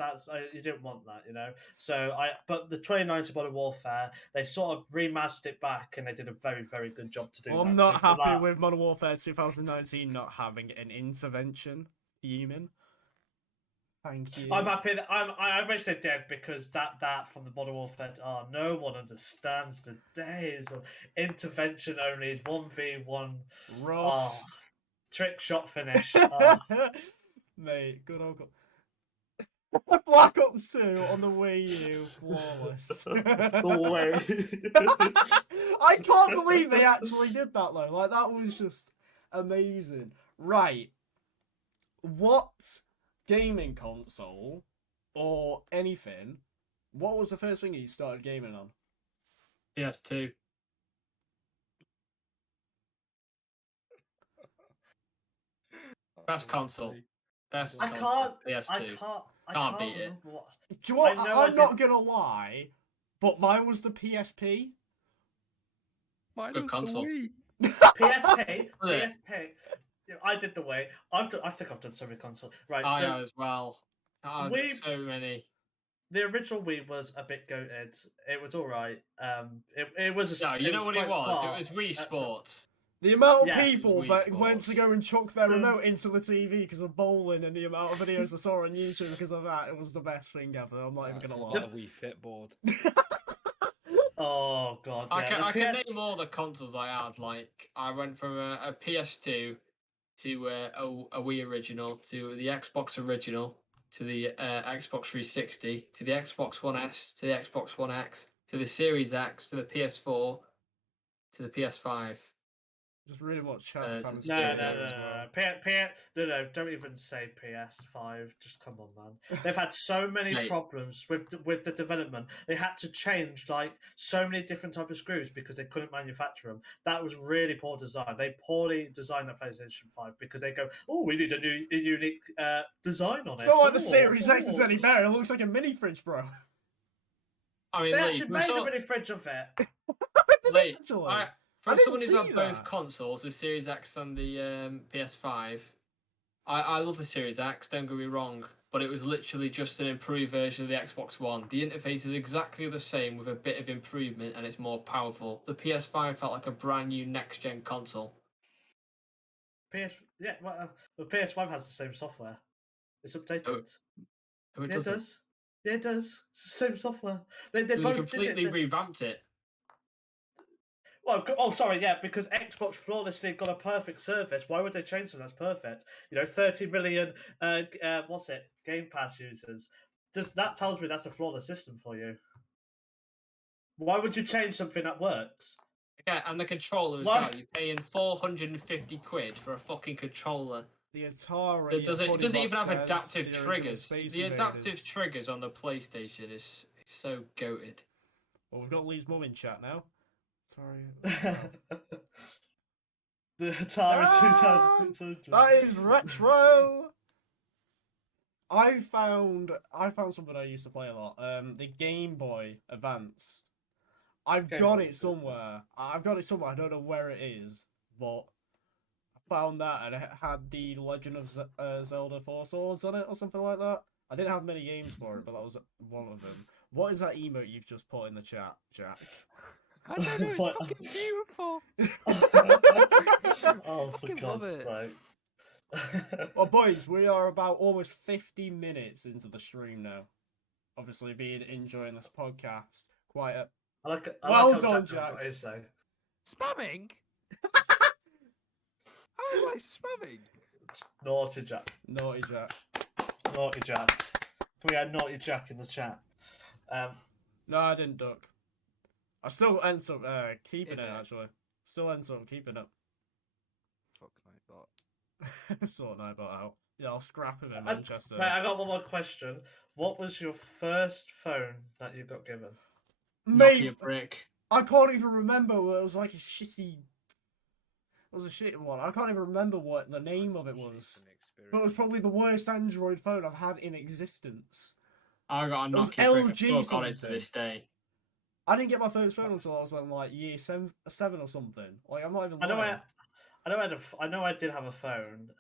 you didn't want that, you know. So but the 2019 Modern Warfare, they sort of remastered it back, and they did a very, very good job to do. Well, I'm not happy with Modern Warfare 2019 not having an intervention. Fuming. Thank you. I'm happy. I wish they did, because that from the Modern Warfare. Oh, no one understands the days of intervention only is 1v1. Ross. Trick shot finish. Oh. Mate, good old. Black Ops 2 on the Wii U, flawless. I can't believe they actually did that though. Like, that was just amazing. Right. What gaming console or anything, what was the first thing you started gaming on? PS2. Best console. Best console. PS2. I Can't beat it. Do you know what? I'm not gonna lie, but mine was the PSP. Mine Good was console. the Wii. PSP. I did the way. I think I've done so many consoles. Right. I so as well. So many. the original Wii was a bit goated. It was all right. It was a. No, you know what it was? Smart. It was Wii Sports. The amount of Yes, people Wii that Sports. went to go and chuck their remote into the TV because of bowling, and the amount of videos I saw on YouTube because of that, it was the best thing ever. I'm not even That's gonna a lie. lot of Wii Fit board. Oh god. I Yeah. can name all the consoles I had. Like, I went from a PS2 to a Wii original to the Xbox original to the Xbox 360 to the Xbox One S to the Xbox One X to the Series X to the PS4 to the PS5. Just really much chance. No, don't even say PS5. Just come on, man. They've had so many Mate. problems with the development. They had to change like so many different type of screws because they couldn't manufacture them. That was really poor design. They poorly designed the PlayStation 5 because they go, oh, we need a unique design on it. I feel like the Series X is any better. It looks like a mini fridge, bro. I mean, They Lee, actually made a mini fridge of it. Lee, Actually? from didn't someone who's see had both that. consoles, the Series X and the PS5, I love the Series X, don't get me wrong, but it was literally just an improved version of the Xbox One. The interface is exactly the same with a bit of improvement, and it's more powerful. The PS5 felt like a brand new next-gen console. The PS5 has the same software. It's updated. Oh, it Yeah, doesn't. it does. Yeah, it does. It's the same software. They They both completely did it. revamped it. Well, oh, sorry, yeah, because Xbox flawlessly got a perfect service. Why would they change something that's perfect? 30 million, Game Pass users. That tells me that's a flawless system for you. Why would you change something that works? Yeah, and the controller as well. You're paying 450 quid for a fucking controller. The Atari. It doesn't even have Xbox adaptive has the triggers. Space The adaptive Invaders. triggers on the PlayStation is so goated. Well, we've got Lee's mum in chat now. Sorry. The Atari 2600. That is retro. I found something I used to play a lot. The Game Boy Advance. I've Game got Boy it somewhere. I don't know where it is, but I found that and it had the Legend of Zelda Four Swords on it or something like that. I didn't have many games for it, but that was one of them. What is that emote you've just put in the chat, Jack? I don't know, it's What? fucking beautiful. Oh, for Fucking love God's it. sake. Well, boys, we are about almost 50 minutes into the stream now. Obviously, enjoying this podcast. Quite a Well done, Jack. What is saying. Spamming? How am I spamming? Naughty Jack. naughty Jack. Naughty Jack. We had Naughty Jack in the chat. No, I didn't duck. I still ends up keeping it, Yeah. actually. Still ends up keeping it. Fuck my Sort night bot out. Yeah, I'll scrap him in I- Manchester. Mate, I got one more question. What was your first phone that you got given? Mate, Nokia brick. I can't even remember. It was like a shitty. It was a shitty one. I can't even remember what the name of it was. but it was probably the worst Android phone I've had in existence. I got a It was Nokia brick. I've LG still got it to something. this day. I didn't get my first phone until I was in like year seven or something. Like I'm not even. I know lying. I know I did have a phone.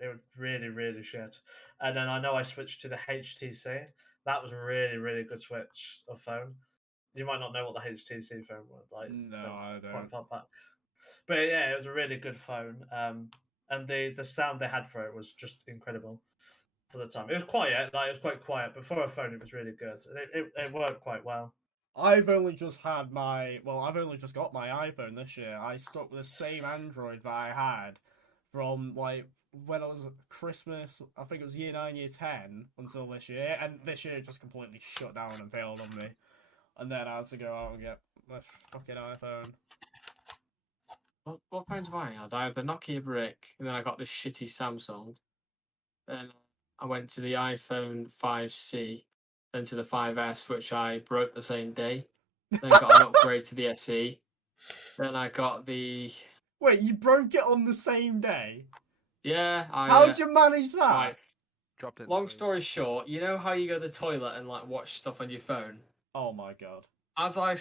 It was really, really shit. And then I know I switched to the HTC. That was a really, really good switch of phone. You might not know what the HTC phone was like. No, I quite don't. far back. But yeah, it was a really good phone. And the sound they had for it was just incredible for the time. It was quiet, like it was quite quiet, but for a phone, it was really good. It worked quite well. I've only just got my iPhone this year. I stuck with the same Android that I had from like when I was at Christmas. I think it was year 9, year 10 until this year, and this year it just completely shut down and failed on me. And then I had to go out and get my fucking iPhone. What phones have I had? I had the Nokia brick, and then I got this shitty Samsung. Then I went to the iPhone 5C, then to the 5S, which I broke the same day. Then got an upgrade to the SE. Then I got the... Wait, you broke it on the same day? Yeah, How'd you manage that? Right. Dropped it. Long story short, you know how you go to the toilet and like watch stuff on your phone? Oh my god. As I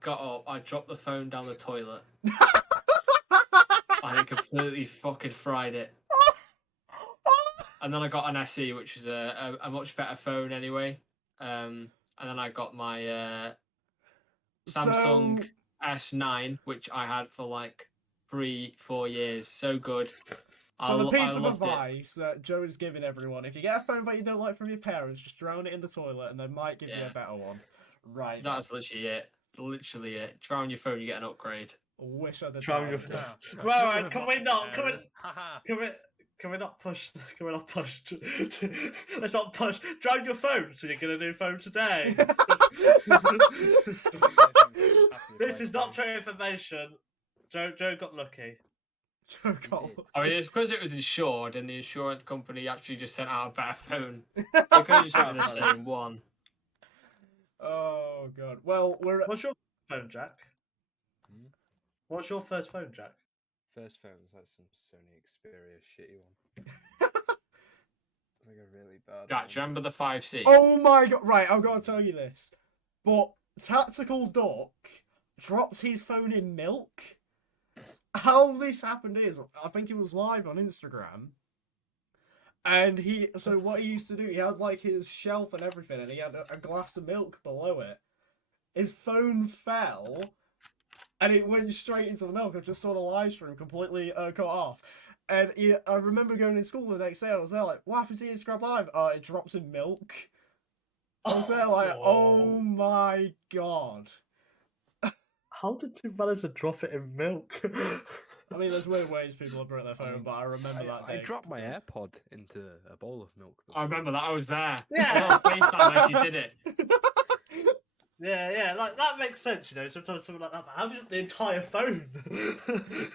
got up, I dropped the phone down the toilet. And it completely fucking fried it. And then I got an SE, which was a much better phone anyway. And then I got my Samsung S9, which I had for like 3-4 years. So good. So the piece of advice that Joe is giving everyone: if you get a phone that you don't like from your parents, just drown it in the toilet, and they might give you a better one. Right. That's literally it. Literally it. Drown your phone, you get an upgrade. Wish I did. Drown your phone. Right, can we not? Can we not push? Can we not push? Let's not push. Drown your phone, so you're gonna do phone today. This is not true information. Joe got lucky. Joe got. I mean, it's because it was insured, and the insurance company actually just sent out a better phone. They could have just sent me the same one. Oh god. Well, What's your phone, Jack? What's your first phone, Jack? First phone was like some Sony Xperia shitty one. It's like a really bad. Jack, do you remember the 5C? Oh my god! Right, I've got to tell you this. But Tactical Duck dropped his phone in milk. How this happened is, I think he was live on Instagram. And what he used to do, he had like his shelf and everything, and he had a glass of milk below it. His phone fell, and it went straight into the milk. I just saw the live stream completely cut off. And I remember going to school the next day, I was there like, what happened to Instagram Live? It drops in milk. I was there like, oh my god. How did you manage to drop it in milk? I mean, there's weird ways people have broken their phone, but I remember that day. I dropped my AirPod into a bowl of milk. I remember that. I was there. Yeah. FaceTime like you did it. Yeah, like that makes sense, you know. Sometimes something like that. But how did you the entire phone?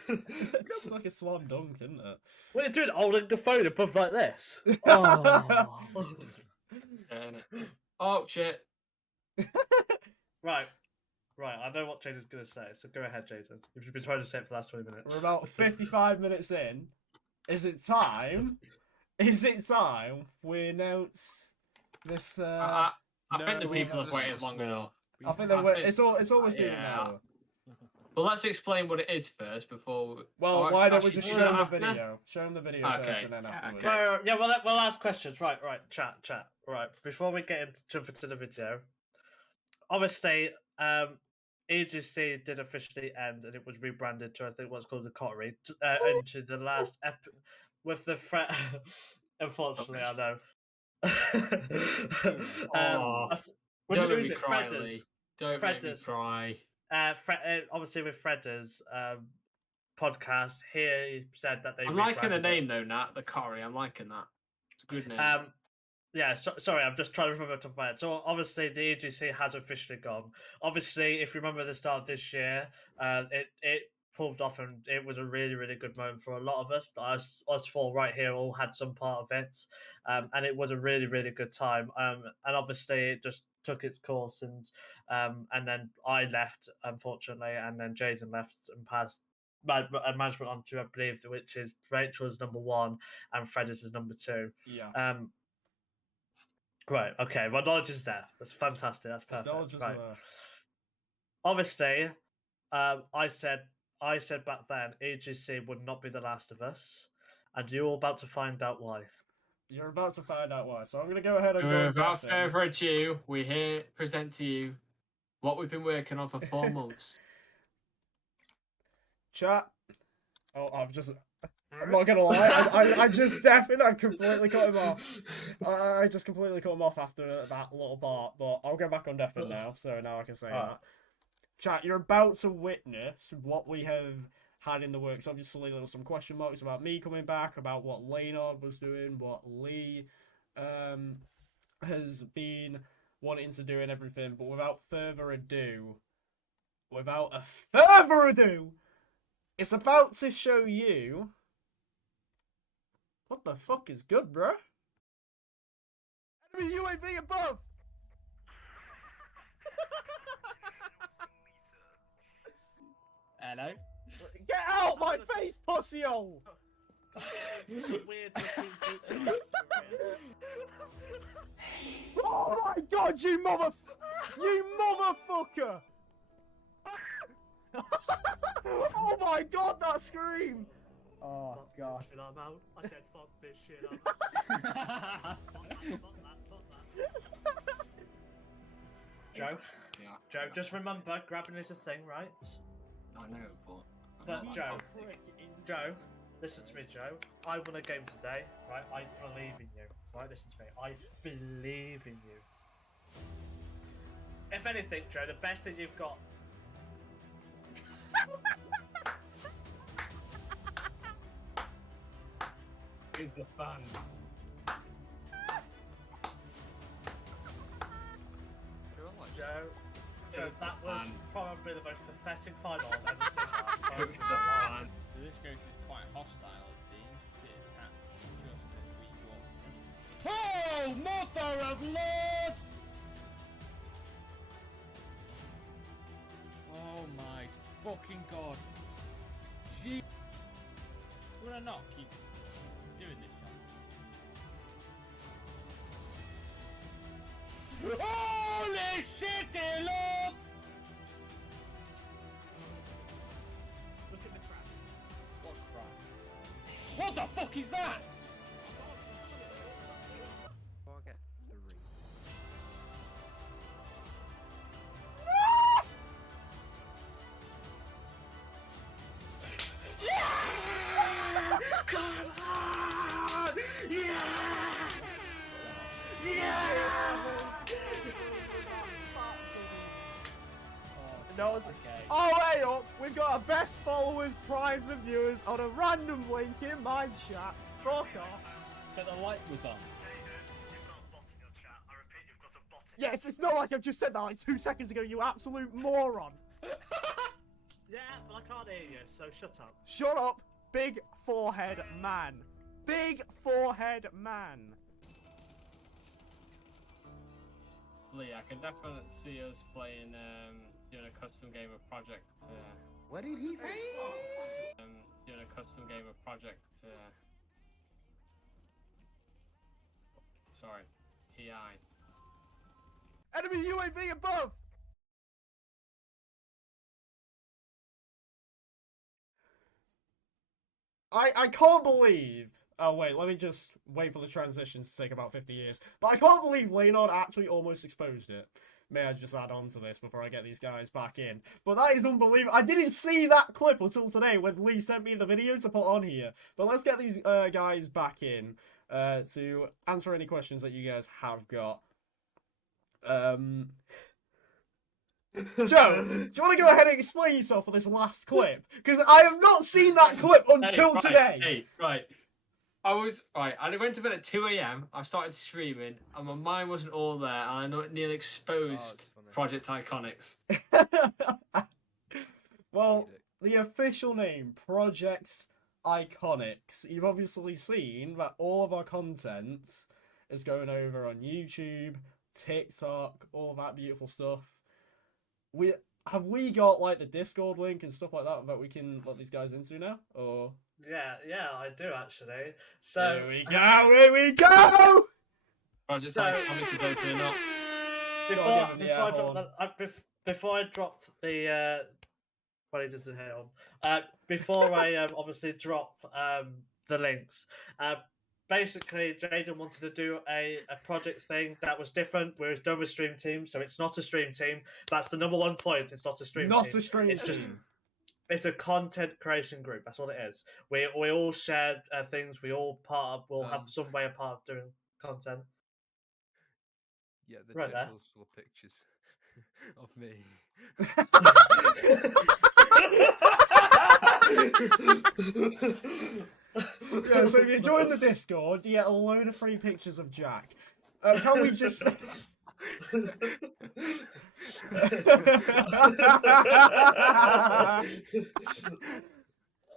It's like a slam dunk, isn't it? What are you doing? Holding the phone above like this? Oh. Oh shit! Right. I know what Jaydon's going to say, so go ahead, Jaydon. You've been trying to say it for the last 20 minutes. We're about 55 minutes in. Is it time? We announce this. I think the people have waited long enough. I think it's always been an hour. Well, let's explain what it is first before. Well, why don't we just show them the video? Show them the video first, and then afterwards. Yeah, we'll ask questions. Right, chat. Right, before we jump into the video, obviously, EGC did officially end, and it was rebranded to I think what's called the Cottery, into the last with the threat. Unfortunately, I know. Don't make me cry, Lee. Don't make me cry. Obviously, with Fredder's podcast, here he said that they. I'm liking the name though, Nat. The Corrie. I'm liking that. It's a good name. Yeah, sorry, I'm just trying to remember top of my head. So obviously the EGC has officially gone. Obviously, if you remember the start of this year, it pulled off, and it was a really, really good moment for a lot of us. Us four right here all had some part of it, and it was a really, really good time. And obviously it just took its course, and then I left, unfortunately, and then Jaydon left and passed management onto, I believe, which is Rachel is number 1 and Fred is number 2. Yeah. Right. Okay. My knowledge is there. That's fantastic. That's His perfect. knowledge is Right. there. Obviously, I said back then EGC would not be The Last of Us, and you're all about to find out why. You're about to find out why. So I'm going to go ahead and So go without deaf in. further ado, we here present to you what we've been working on for 4 months. Chat. Oh, I'm not gonna lie. I just deafened. I completely cut him off. I just completely cut him off after that little part. But I'll go back on deafened now, so now I can say that. Chat, you're about to witness what we have had in the works. Obviously, there were some question marks about me coming back, about what Laneard was doing, what Lee has been wanting to do and everything. But without further ado, it's about to show you. What the fuck is good, bruh? Enemy UAV above! Hello? Get out my face, pussy-hole! Weird looking. Oh my god, you motherfucker! Oh my god, that scream! Oh god. I'm out. I said fuck this shit. I'm out. Fuck that. Joe? Yeah. Joe, just remember, grabbing is a thing, right? I know, But Joe, listen to me, Joe. I won a game today, right? I believe in you, right? Listen to me. I believe in you. If anything, Joe, the best thing you've got. Is the fun. Joe, that was probably the most pathetic final I've ever seen. It's the fun. So this ghost is quite hostile, it seems. It attacks just as we walk. Oh, mother of Lord! Oh my fucking god. Gee. Would I not keep doing this job? Holy shit, look! Look at the crap. What crap? What the fuck is that? I'll get 3. Come on! Yeah! Yeah! No, Okay. oh, hey up! We've got our best followers, primes, and viewers on a random link in my chat. Fuck off. But the light was on. Yes, it's not like I've just said that like 2 seconds ago, you absolute moron. Yeah, but I can't hear you, so shut up. Shut up, big forehead man. Big forehead man. Lee, I can definitely see us playing, doing a custom game of Project. What did he say? Doing a custom game of Project. Sorry, PI. Enemy UAV above! I can't believe... Oh wait, let me just wait for the transitions to take about 50 years. But I can't believe Laneard actually almost exposed it. May I just add on to this before I get these guys back in. But that is unbelievable. I didn't see that clip until today when Lee sent me the video to put on here. But let's get these guys back in to answer any questions that you guys have got. Joe, do you want to go ahead and explain yourself for this last clip? Because I have not seen that clip until today. Hey, right. I went to bed at 2 a.m. I started streaming, and my mind wasn't all there, and I nearly exposed Project Iconics. Well, the official name, Project Iconics. You've obviously seen that all of our content is going over on YouTube, TikTok, all that beautiful stuff. have we got like the Discord link and stuff like that we can let these guys into now? Or Yeah, I do actually. So here we go. Here we go. Project So- Iconics is opening up. Before I drop the well, he doesn't hit on. Before I obviously drop the links, basically Jaydon wanted to do a project thing that was different. We was done with Stream Team, so it's not a Stream Team. That's the number one point. It's not a Stream Not Team. a stream It's just team. it's a content creation group. That's all it is. We all share things. We all we'll have some way a part of doing content. Yeah, the Right there. title's full of pictures of me. Yeah, so if you join the Discord, you get a load of free pictures of Jack. Can we just...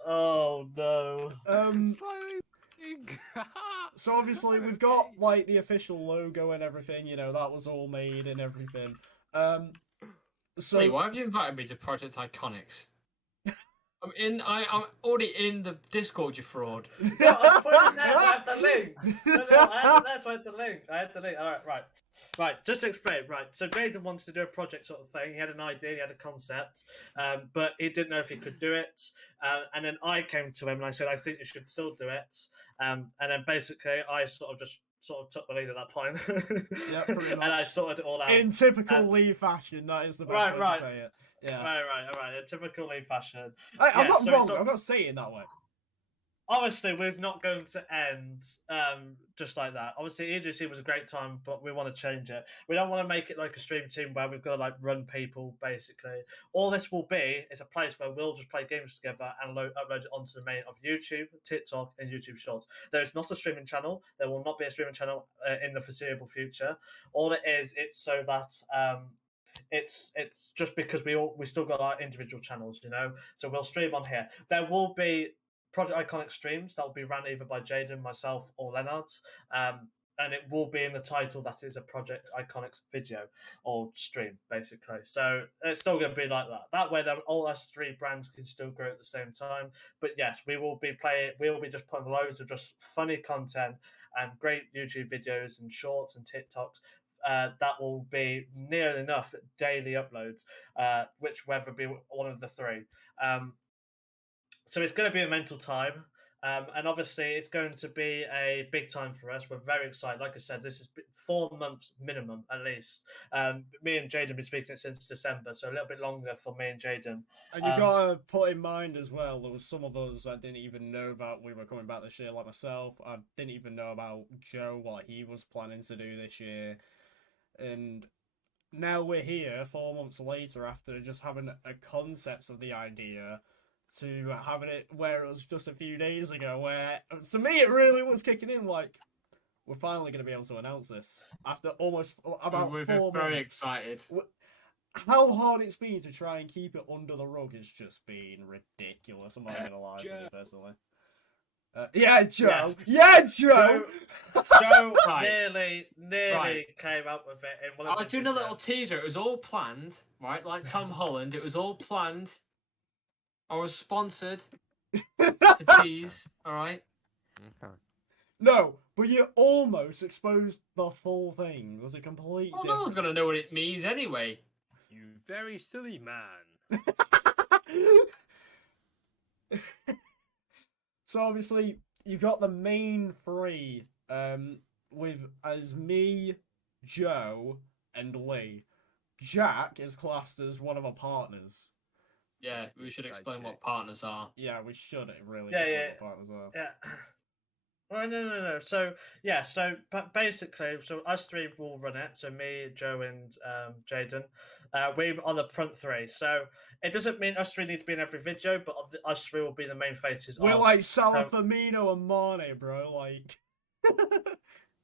Oh no. Slightly pink. So obviously we've got like the official logo and everything, you know, that was all made and everything. So Wait, why have you invited me to Project Iconics? I'm already in the Discord, you fraud. No, I put it there, so I have the link. No, I have it there, so I have the link. All right. Right, just to explain. Right, so Jaydon wanted to do a project sort of thing. He had an idea, he had a concept, but he didn't know if he could do it. And then I came to him and I said, I think you should still do it. And then basically I sort of took the lead at that point. Yeah, pretty And I much. sorted it all out. in typical Lee fashion, that is the best way Right. to say it. Yeah. Right. In typical Lee fashion. I'm Yeah, not so- wrong, so- I'm not saying that way. Obviously, we're not going to end just like that. Obviously, EGC was a great time, but we want to change it. We don't want to make it like a stream team where we've got to like run people, basically. All this will be is a place where we'll just play games together and upload it onto the main of YouTube, TikTok, and YouTube Shorts. There is not a streaming channel. There will not be a streaming channel in the foreseeable future. All it is, it's so that... It's just because we still got our individual channels, you know. So we'll stream on here. There will be Project Iconic streams that will be ran either by Jaydon, myself, or Laneard, and it will be in the title that is a Project Iconics video or stream, basically. So it's still going to be like that. That way, then all us three brands can still grow at the same time. But yes, we will be just putting loads of just funny content and great YouTube videos and shorts and TikToks. That will be near enough daily uploads, whether be one of the three. So it's going to be a mental time, and obviously it's going to be a big time for us. We're very excited. Like I said, this is 4 months minimum at least. Me and Jaydon have been speaking it since December, so a little bit longer for me and Jaydon. And you've got to put in mind as well, there was some of us that didn't even know about we were coming back this year, like myself. I didn't even know about Joe, what he was planning to do this year. And now we're here 4 months later after just having a concept of the idea to having it where it was just a few days ago, where to me it really was kicking in like we're finally going to be able to announce this after almost about We're 4 months. very excited. How hard it's been to try and keep it under the rug has just been ridiculous. I'm not going to lie to you personally. Yeah, Joe. Yes. Yeah, Joe. Joe Right. nearly came up with it. In one of I'll his do another videos. little teaser. It was all planned, right? Like Tom Holland. It was all planned. I was sponsored to tease, alright? Okay. No, but you almost exposed the full thing. It was a complete Well, no one's going to know what it means anyway. You very silly man. So obviously you've got the main three, with as me, Joe, and Lee. Jack is classed as one of our partners. Yeah, we should Side explain what chick. partners are. Yeah, we should really Yeah, explain yeah. what partners are. Yeah. Oh, no. So basically, so us three will run it. So me, Joe, and Jaydon. We're on the front three. So it doesn't mean us three need to be in every video, but us three will be the main faces. We're of... like Salah, Firmino, and Mane, bro. Like,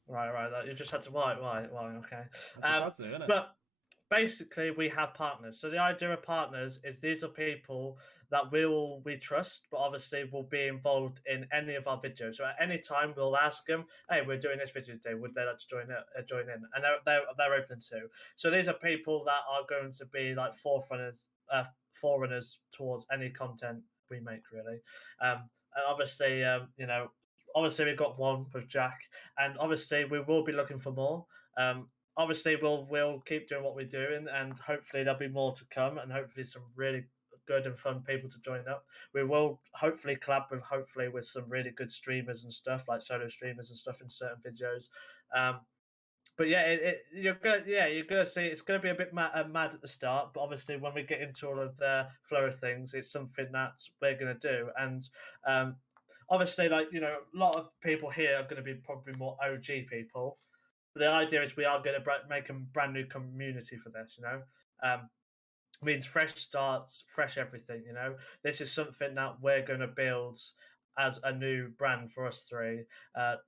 Right. You just had to why? Okay. I just had to, innit? But basically we have partners. So the idea of partners is these are people that we trust, but obviously will be involved in any of our videos. So at any time we'll ask them, "Hey, we're doing this video today. Would they like to join in?" And they're open to. So these are people that are going to be like forerunners towards any content we make, really. And obviously, obviously we've got one with Jack, and obviously we will be looking for more. Obviously we'll keep doing what we're doing, and hopefully there'll be more to come, and hopefully some really good and fun people to join up. We will hopefully collab with some really good streamers and stuff, like solo streamers and stuff in certain videos. But yeah, you're gonna see it's gonna be a bit mad at the start, but obviously when we get into all of the flow of things, it's something that we're gonna do. And obviously, like, a lot of people here are gonna be probably more OG people. But the idea is we are gonna make a brand new community for this. Means fresh starts, fresh everything. This is something that we're gonna build as a new brand for us three,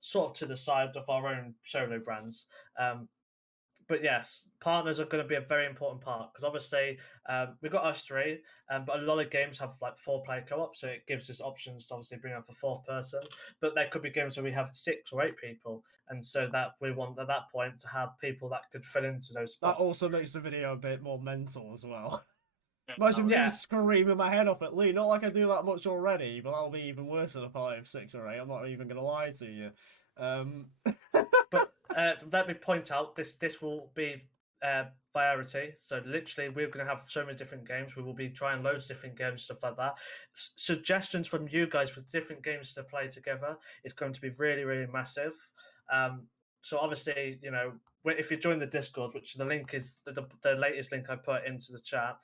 sort of to the side of our own solo brands. But yes, partners are going to be a very important part, because obviously we've got us three, but a lot of games have like 4-player co-op, so it gives us options to obviously bring up the fourth person. But there could be games where we have 6 or 8 people, and so that we want at that point to have people that could fill into those spots. That also makes the video a bit more mental as well. Imagine me Yeah. screaming my head off at Lee. Not like I do that much already, but that'll be even worse in a party of 6 or 8. I'm not even going to lie to you. But let me point out, this will be variety. So literally, we're going to have so many different games. We will be trying loads of different games, stuff like that. Suggestions from you guys for different games to play together is going to be really, really massive. So obviously, if you join the Discord, which the link is the latest link I put into the chat,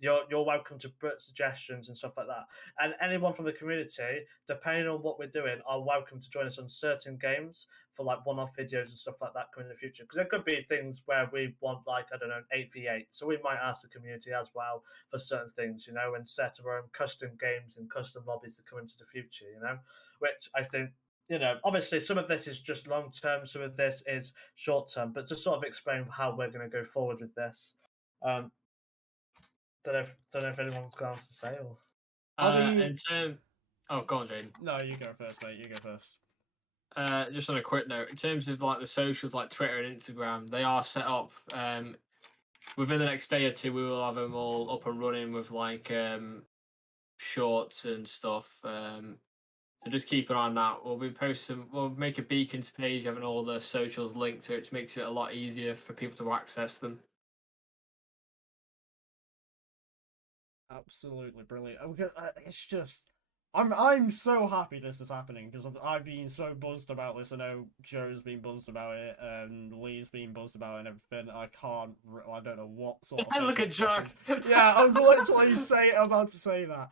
you're welcome to put suggestions and stuff like that. And anyone from the community, depending on what we're doing, are welcome to join us on certain games for like one-off videos and stuff like that coming in the future. Because there could be things where we want, like, I don't know, an 8v8. So we might ask the community as well for certain things, and set our own custom games and custom lobbies to come into the future, which I think, obviously some of this is just long-term, some of this is short-term, but to sort of explain how we're going to go forward with this. Don't know if anyone wants to say, or go on, Jaydon. No, you go first, mate. You go first. Just on a quick note, in terms of like the socials, like Twitter and Instagram, they are set up. Within the next day or two, we will have them all up and running with like shorts and stuff. So just keep an eye on that. We'll make a Beacons page having all the socials linked to it, which makes it a lot easier for people to access them. Absolutely brilliant. It's just, I'm so happy this is happening, because I've been so buzzed about this. I know Joe's been buzzed about it, and Lee's been buzzed about it and everything. I don't know what sort of. Look at Jack. Yeah, I was literally about to say that.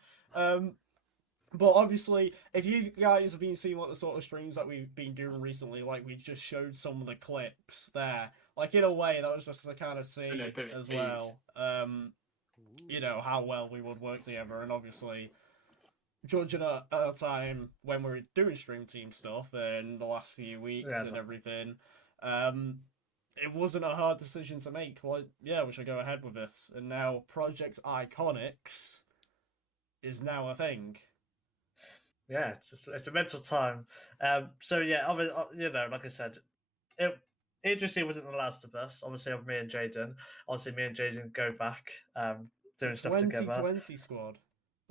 But obviously, if you guys have been seeing like the sort of streams that we've been doing recently, like we just showed some of the clips there. Like in a way, that was just to kind of see as well. How well we would work together, and obviously judging at a time when we're doing stream team stuff in the last few weeks and everything, it wasn't a hard decision to make. Like, yeah, we should go ahead with this. And now Project Iconics is now a thing. Yeah, it's a mental time. So yeah, like I said, Interesting wasn't The Last of Us. Obviously, of me and Jaydon. Obviously, me and Jaydon go back doing stuff together. 2020 squad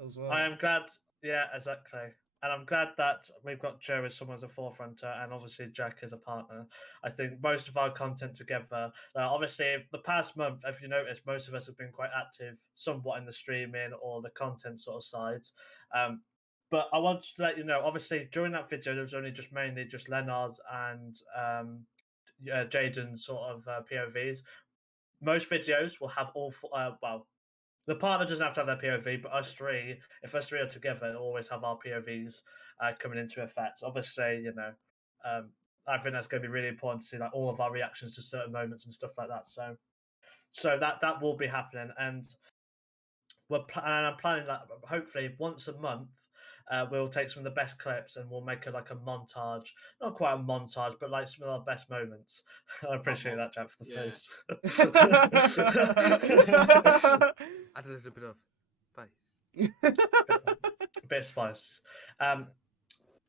as well. I am glad. Yeah, exactly. And I'm glad that we've got Joe as someone as a forefronter, and obviously Jack as a partner. I think most of our content together, obviously the past month, if you notice, most of us have been quite active, somewhat in the streaming or the content sort of side. But I want to let you know, obviously during that video, there was mainly just Laneard and Jaydon sort of POVs. Most videos will have all, the partner doesn't have to have their POV, but us three, if us three are together, we'll always have our POVs coming into effect. Obviously, I think that's going to be really important to see like all of our reactions to certain moments and stuff like that. So that will be happening, and I'm planning that hopefully once a month. we'll take some of the best clips and we'll make like a montage. Not quite a montage, but like some of our best moments. I appreciate that, Jack, for the Yeah. face. Add a little bit of spice. A bit of spice.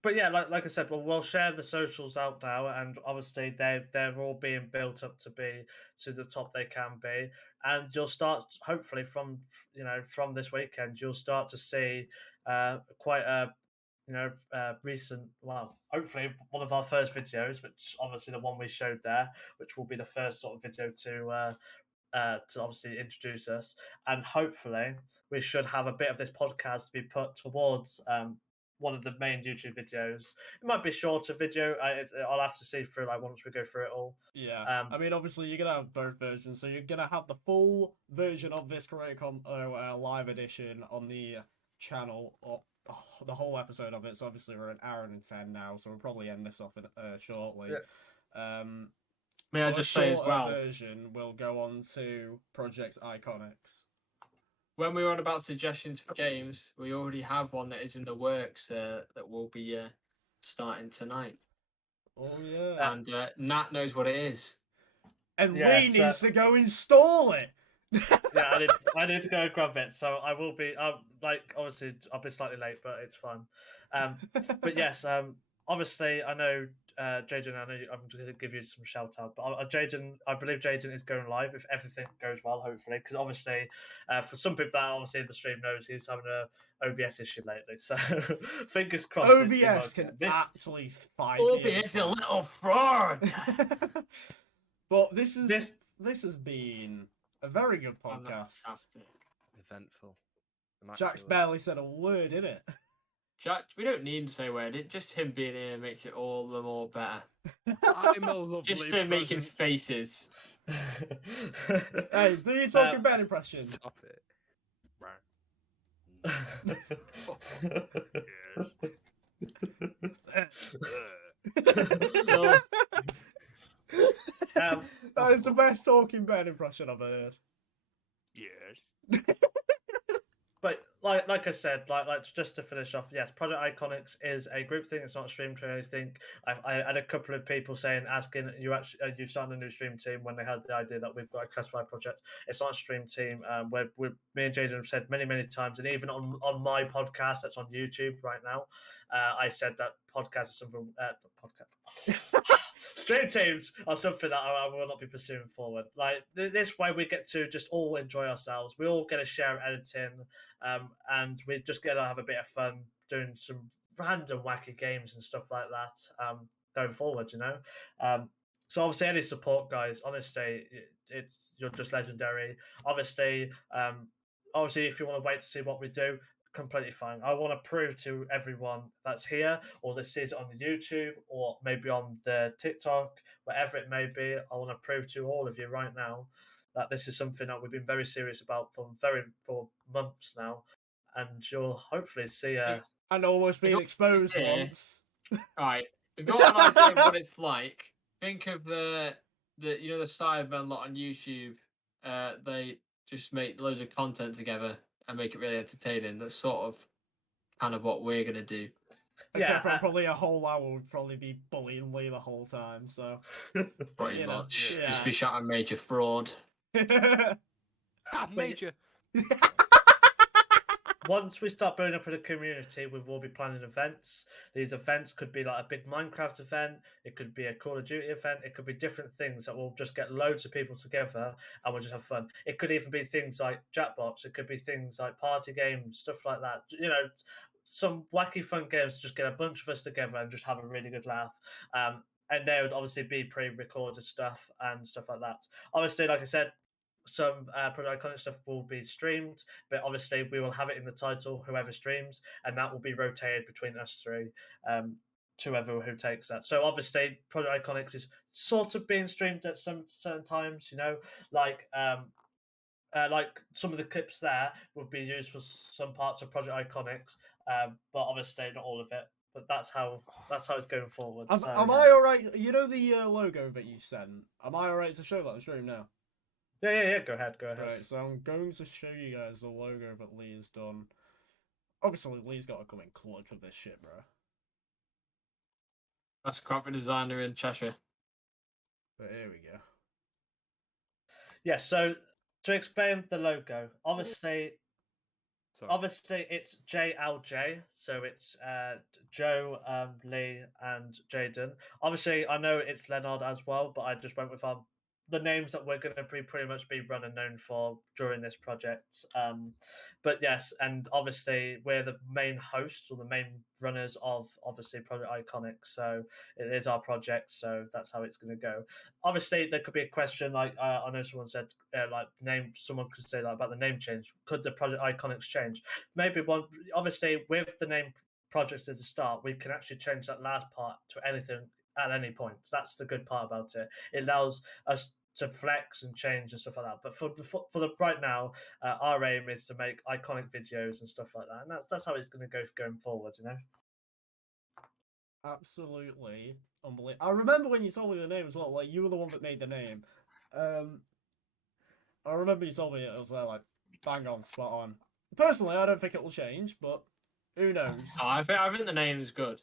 But yeah, like I said, we'll share the socials out now, and obviously they're all being built up to be to the top they can be, and you'll start hopefully from this weekend you'll start to see quite a recent, well, hopefully one of our first videos, which obviously the one we showed there, which will be the first sort of video to obviously introduce us, and hopefully we should have a bit of this podcast to be put towards one of the main YouTube videos. It might be a shorter video. I'll have to see through like once we go through it all. Yeah, I mean, obviously you're gonna have both versions, so you're gonna have the full version of this live edition on the channel, or the whole episode of it. So obviously we're an hour and 10 now, so we'll probably end this off shortly. Yeah. May I just say as well, version will go on to Project Iconics. when we were on about suggestions for games, we already have one that is in the works that will be starting tonight. Oh yeah, And Nat knows what it is. and Yeah, Lee so- needs to go install it. Yeah, I need to go grab it. So I will be. Like obviously I'll be slightly late, but it's fun. But yes, obviously I know Jaydon. I know I'm going to give you some shout out, but Jaydon, I believe Jaydon is going live if everything goes well, hopefully. Because obviously, for some people that obviously in the stream knows he's having a OBS issue lately. So fingers crossed. OBS can actually fight. OBS is a little fraud. But this has been a very good podcast. Fantastic. Eventful. Jack's Immaculate. barely said a word in it. Jack, we don't need to say word. Just him being here makes it all the more better. I'm a lovely Just making presence. faces. Hey, do your talking bad impression. Stop it. So, That is the best talking bad impression I've heard. Yes. But like I said, like just to finish off, yes, Project Iconics is a group thing. It's not a stream to anything. I had a couple of people asking you actually you started a new stream team when they had the idea that we've got a classified project. It's not a stream team. Where me and Jaydon have said many times, and even on my podcast that's on YouTube right now, I said that podcast is something. Podcast. Stream teams are something that I will not be pursuing forward. Like this way, we get to just all enjoy ourselves. We all get a share of editing, and we just get to have a bit of fun doing some random wacky games and stuff like that going forward. So obviously, any support, guys. Honestly, you're just legendary. Obviously, if you want to wait to see what we do, completely fine. I want to prove to everyone that's here, or that sees it on the YouTube, or maybe on the TikTok, whatever it may be. I want to prove to all of you right now that this is something that we've been very serious about for months now, and you'll hopefully see. And almost been exposed Yeah. once. Alright, we've got an idea of what it's like. Think of the Cybermen lot on YouTube. They just make loads of content together and make it really entertaining. That's sort of kind of what we're gonna do. Except for probably a whole hour would probably be bullying Lee the whole time, so. Pretty You know, much. yeah. Just be shouting major fraud. Major. Once we start building up in a community, we will be planning events. These events could be like a big Minecraft event. It could be a Call of Duty event. It could be different things that will just get loads of people together and we'll just have fun. It could even be things like Jackbox. It could be things like party games, stuff like that. Some wacky fun games to just get a bunch of us together and just have a really good laugh. And there would obviously be pre-recorded stuff and stuff like that. Obviously, like I said, some Project Iconic stuff will be streamed, but obviously we will have it in the title, whoever streams, and that will be rotated between us three, to whoever who takes that. So obviously Project Iconics is sort of being streamed at some certain times, like some of the clips there would be used for some parts of Project Iconics, but obviously not all of it. But that's how it's going forward. Am I alright? You know the logo that you sent? Am I alright to show that on stream now? Yeah. Go ahead. Right, so I'm going to show you guys the logo that Lee has done Obviously, Lee's got to come in clutch with this shit, bro. Best graphic designer in Cheshire. But here we go. Yeah, so to explain the logo, obviously Sorry. it's JLJ, so it's Joe, Lee, and Jaydon. Obviously, I know it's Laneard as well, but I just went with the names that we're going to pretty much be run and known for during this project. But yes, and obviously we're the main hosts or the main runners of obviously Project Iconic, so it is our project, so that's how it's going to go. Obviously, there could be a question like I know someone said like name. Someone could say that about the name change. Could the Project Iconics change? Maybe one. Obviously, with the name project at the start, we can actually change that last part to anything at any point. That's the good part about it. It allows us to flex and change and stuff like that. But for the right now, our aim is to make iconic videos and stuff like that, and that's how it's going to go going forward. You know. Absolutely unbelievable. I remember when you told me the name as well. Like, you were the one that made the name. I remember you told me it was like bang on, spot on. Personally, I don't think it will change, but who knows? Oh, I think the name is good.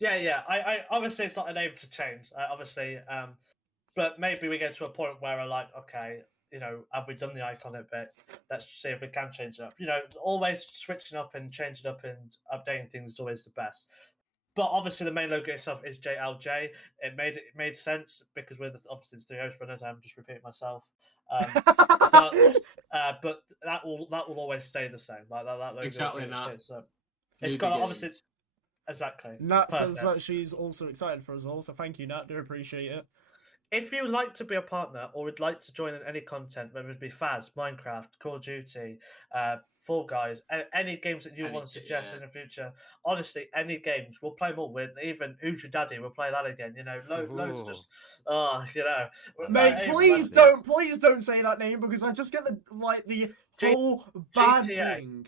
Yeah. I obviously it's not a name to change. Obviously, but maybe we get to a point where we're like, okay, you know, have we done the iconic bit? Let's see if we can change it up. You know, always switching up and changing up and updating things is always the best. But obviously, the main logo itself is JLJ. It made sense because we're obviously the three host runners. I'm just repeating myself. But that will always stay the same. Like that logo Exactly will that. stay the same. It's New got beginnings. obviously exactly. Nat says Perfect. that she's also excited for us all, so thank you, Nat. Do appreciate it. If you would like to be a partner or would like to join in any content, whether it be Faz, Minecraft, Call of Duty, Fall Guys, any games that you want to suggest in the future, honestly, any games, we'll play more. Even Who's Your Daddy, we'll play that again. You know, loads Ooh. just, you know. Mate, Hey, please don't say that name because I just get the whole bad GTA. thing.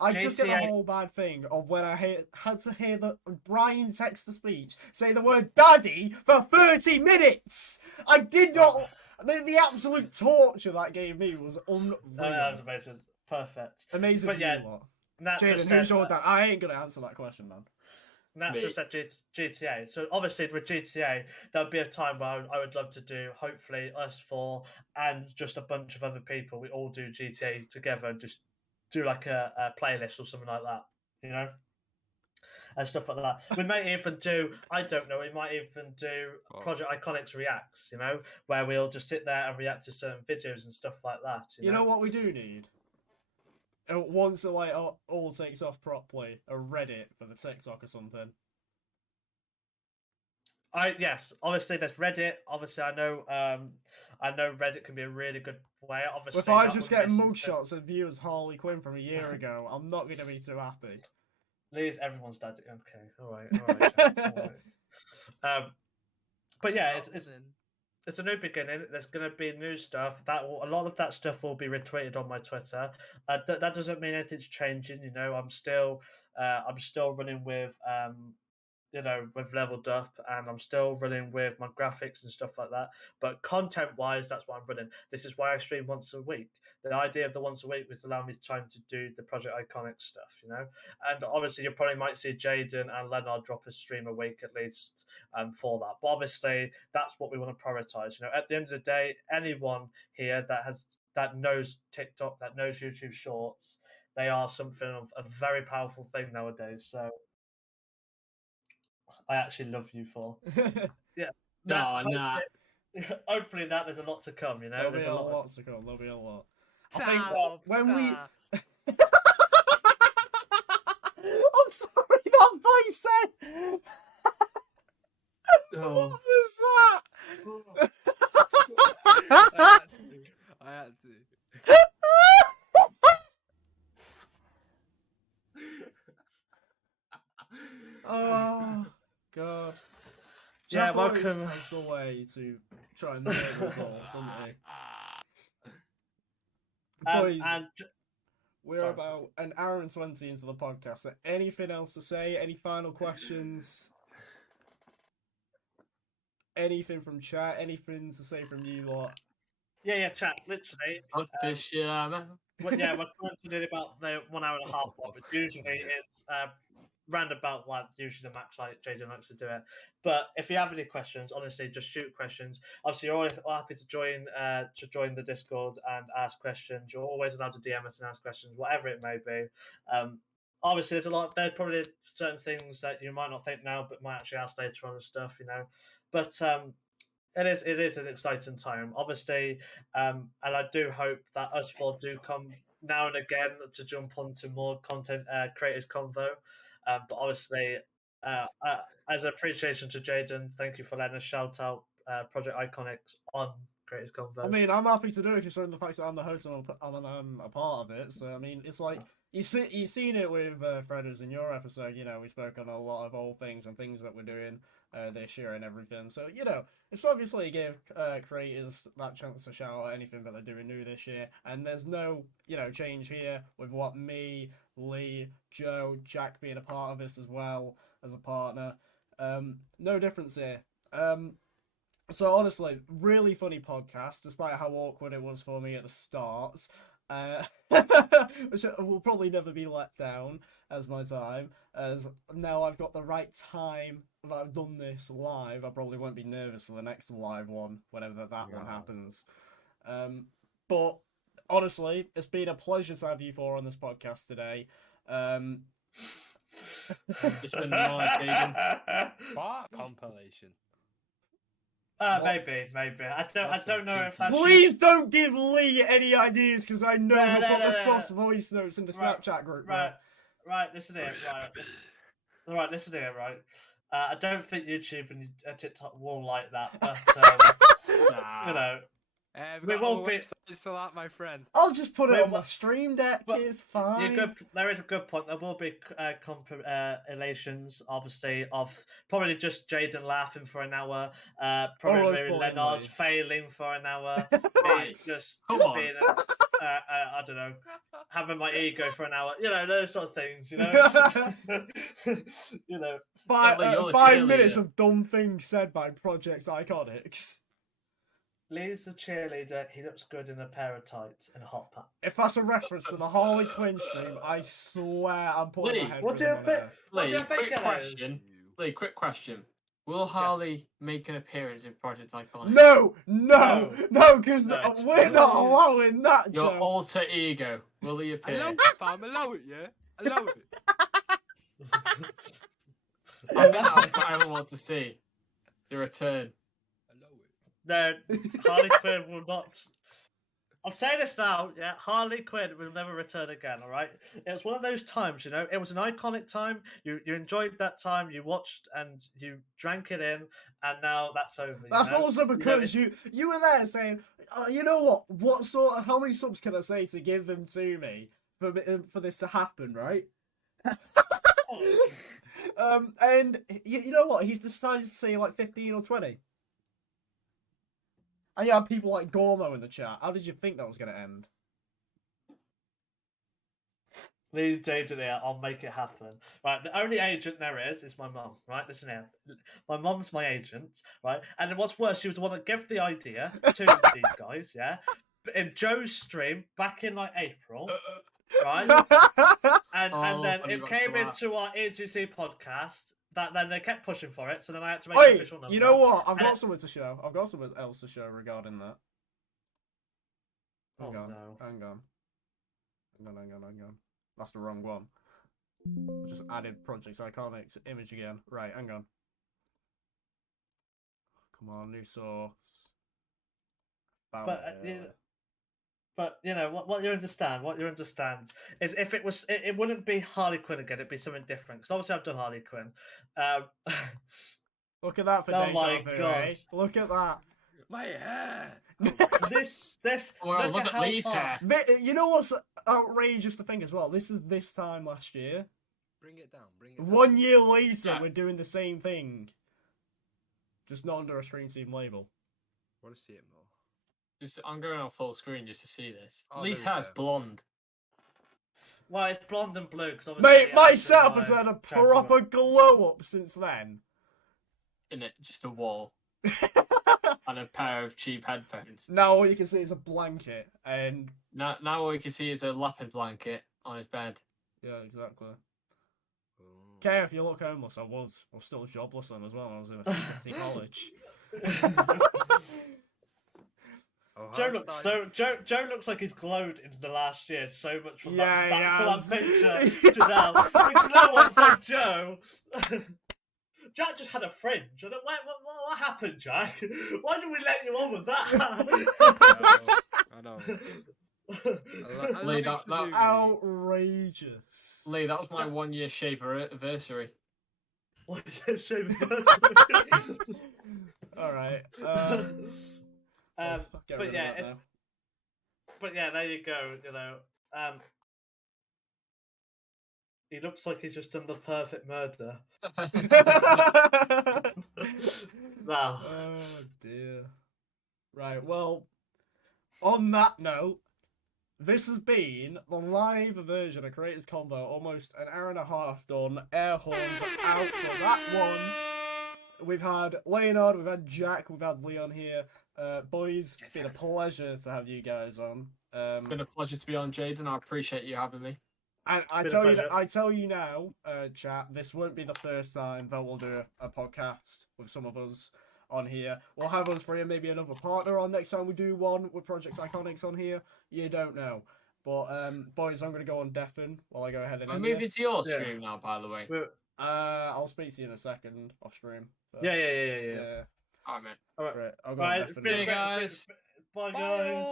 I just get the GTA. whole bad thing of when I had to hear the Brian text to speech say the word daddy for 30 minutes. I did not. The absolute torture that gave me was unreal. That was amazing. Perfect. Amazing But for yeah, you lot. Nat Jaydon, just who's said your dad? I ain't gonna answer that question, man. Nat Me. just said GTA. So obviously with GTA, there'll be a time where I would love to do, hopefully, us four and just a bunch of other people. We all do GTA together and just do like a playlist or something like that, you know, and stuff like that. We might even do, I don't know, we might even do Project Iconics Reacts, you know, where we'll just sit there and react to certain videos and stuff like that. You know what we do need? Once it all takes off properly, a Reddit for the TikTok or something. Yes, obviously there's Reddit. Obviously, I know Reddit can be a really good way. Obviously, If I that just would get be something- mugshots of you as Harley Quinn from a year ago, I'm not gonna be too happy. Leave everyone's dad. Okay, all right, Jack, all right. But yeah, it's a new beginning. There's going to be new stuff. A lot of that stuff will be retweeted on my Twitter. That doesn't mean anything's changing. You know, I'm still running with with Leveled Up, and I'm still running with my graphics and stuff like that. But content-wise, that's what I'm running. This is why I stream once a week. The idea of the once a week was to allow me time to do the Project Iconic stuff, you know. And obviously, you probably might see Jaydon and Laneard drop a stream a week at least for that. But obviously, that's what we want to prioritize. You know, at the end of the day, anyone here that knows TikTok, that knows YouTube Shorts, they are something of a very powerful thing nowadays. So I actually love you for. Yeah. Nah. Hopefully that there's a lot to come, you know. There'll There's be a a lot. lot to come. There'll be a lot. I Top, think when we. top. I'm sorry, that voice said. Oh. What was that? I had to. Oh god. Yeah, Jack always welcome. has the way to try and murder us all, doesn't he? Boys, And we're sorry. about an hour and 20 into the podcast. So anything else to say? Any final questions? Anything from chat? Anything to say from you lot? Yeah, chat. Literally. Fuck this shit out, man. Well, yeah, we're trying to do about the 1 hour and a half of it. Usually it's round about like usually the max like Jaydon likes to do it. But if you have any questions, honestly, just shoot questions. Obviously, you're always happy to join the Discord and ask questions. You're always allowed to DM us and ask questions, whatever it may be. Obviously, there's probably certain things that you might not think now, but might actually ask later on and stuff, you know. But it is an exciting time, obviously, and I do hope that us four do come now and again to jump onto more content creators convo. But obviously, as an appreciation to Jaydon, thank you for letting us shout out Project Iconics on Creators Convo. I mean, I'm happy to do it considering the fact that I'm the host and I'm a part of it. So I mean, it's like you've seen it with Fredders in your episode. You know, we spoke on a lot of old things and things that we're doing this year and everything. So you know, it's obviously give creators that chance to shout out anything that they're doing new this year. And there's no change here with what me, Lee, Joe, Jack being a part of this as well as a partner. No difference here. So honestly, really funny podcast, despite how awkward it was for me at the start. Which will probably never be let down as my time, as now I've got the right time that I've done this live. I probably won't be nervous for the next live one, whenever that one happens. But honestly, it's been a pleasure to have you four on this podcast today. It's been nice, Fart compilation. Maybe. I don't know if that's. Please don't give Lee any ideas, because I know he'll put the no. sauce voice notes in the Snapchat group. Right, listen here. Right, listen here. Right, I don't think YouTube and TikTok will like that, but you know. We won't be so that, my friend. I'll just put it on my stream deck. It's fine. There is a good point. There will be compilations, obviously, of probably just Jaydon laughing for an hour, probably maybe Laneard failing for an hour, me just being I don't know, having my ego for an hour. You know, those sort of things. You know, you know. 5 minutes of dumb things said by Project Iconics. Lee's the cheerleader. He looks good in a pair of tights and a hot pack. If that's a reference to the Harley Quinn stream, I swear I'm putting my head. What do you think? Lee, quick question. Will Harley make an appearance in Project Iconics? No, because we're not allowing that. Your Joe. alter ego. Will he appear? Allow it, yeah. Allow it. I'm gonna ask what everyone wants to see. The return. No, Harley Quinn will not. I'm saying this now, yeah. Harley Quinn will never return again. All right. It was one of those times, you know. It was an iconic time. You enjoyed that time. You watched and you drank it in, and now that's over. That's also because you were there saying, you know what how many subs can I say to give them to me for this to happen, right? And you know what? He's decided to say like 15 or 20. And you have people like Gormo in the chat. How did you think that was going to end? Please, Jaydon here. I'll make it happen. Right, the only agent there is my mum. Right, listen here. My mum's my agent. Right, and then what's worse, she was the one that gave the idea to these guys. Yeah, in Joe's stream back in like April. Right, and then it came into our AGC podcast. Then they kept pushing for it, so then I had to make an official number. You know what? I've got something to show. I've got something else to show regarding that. Hang on. That's the wrong one. I just added Project Iconics image again. Right, hang on. Come on, new source. But you know what you understand. What you understand is if it was, it wouldn't be Harley Quinn again. It'd be something different. Because obviously I've done Harley Quinn. Look at that for oh my god! Eh? Look at that. My hair. this. Well, look at Lee's hair. You know what's outrageous to think as well? This is this time last year. Bring it down. 1 year later, we're doing the same thing. Just not under a Stream Team label. I want to see it more. I'm going on full screen just to see this. Lee's hair's blonde. Well, it's blonde and blue because mate, my setup has had a proper glow up since then. Isn't it just a wall? and a pair of cheap headphones. Now all you can see is a blanket, and Now all you can see is a leopard blanket on his bed. yeah, exactly. Okay, if you look homeless, I was still jobless then as well. I was in a fancy college. Joe looks like he's glowed in the last year so much from Yeah, that he has. picture to now. We can know one from Joe. Jack just had a fringe. I don't, what happened, Jack? Why did we let you on with that? I know. Lee, that Outrageous. Lee, that was my 1 year shave anniversary. What did you say with All right. but yeah, there you go. You know, he looks like he's just done the perfect murder. Wow. Oh dear. Right. Well, on that note, this has been the live version of Creators Combo. Almost an hour and a half done. Air horns out for that one. We've had Laneard, we've had Jack, we've had Leon here. Boys, it's been a pleasure to have you guys on. It's been a pleasure to be on, Jaydon. I appreciate you having me. And I tell you now, chat, this won't be the first time that we'll do a podcast with some of us on here. We'll have us three and maybe another partner on next time we do one with Project Iconics on here. You don't know. But boys, I'm gonna go on deafen while I go ahead and I'm end moving this. to your stream now, by the way. I'll speak to you in a second off stream. So, Yeah. Alright, man. Right, I'll go Right, on deafen. Bye, guys. Bye, guys.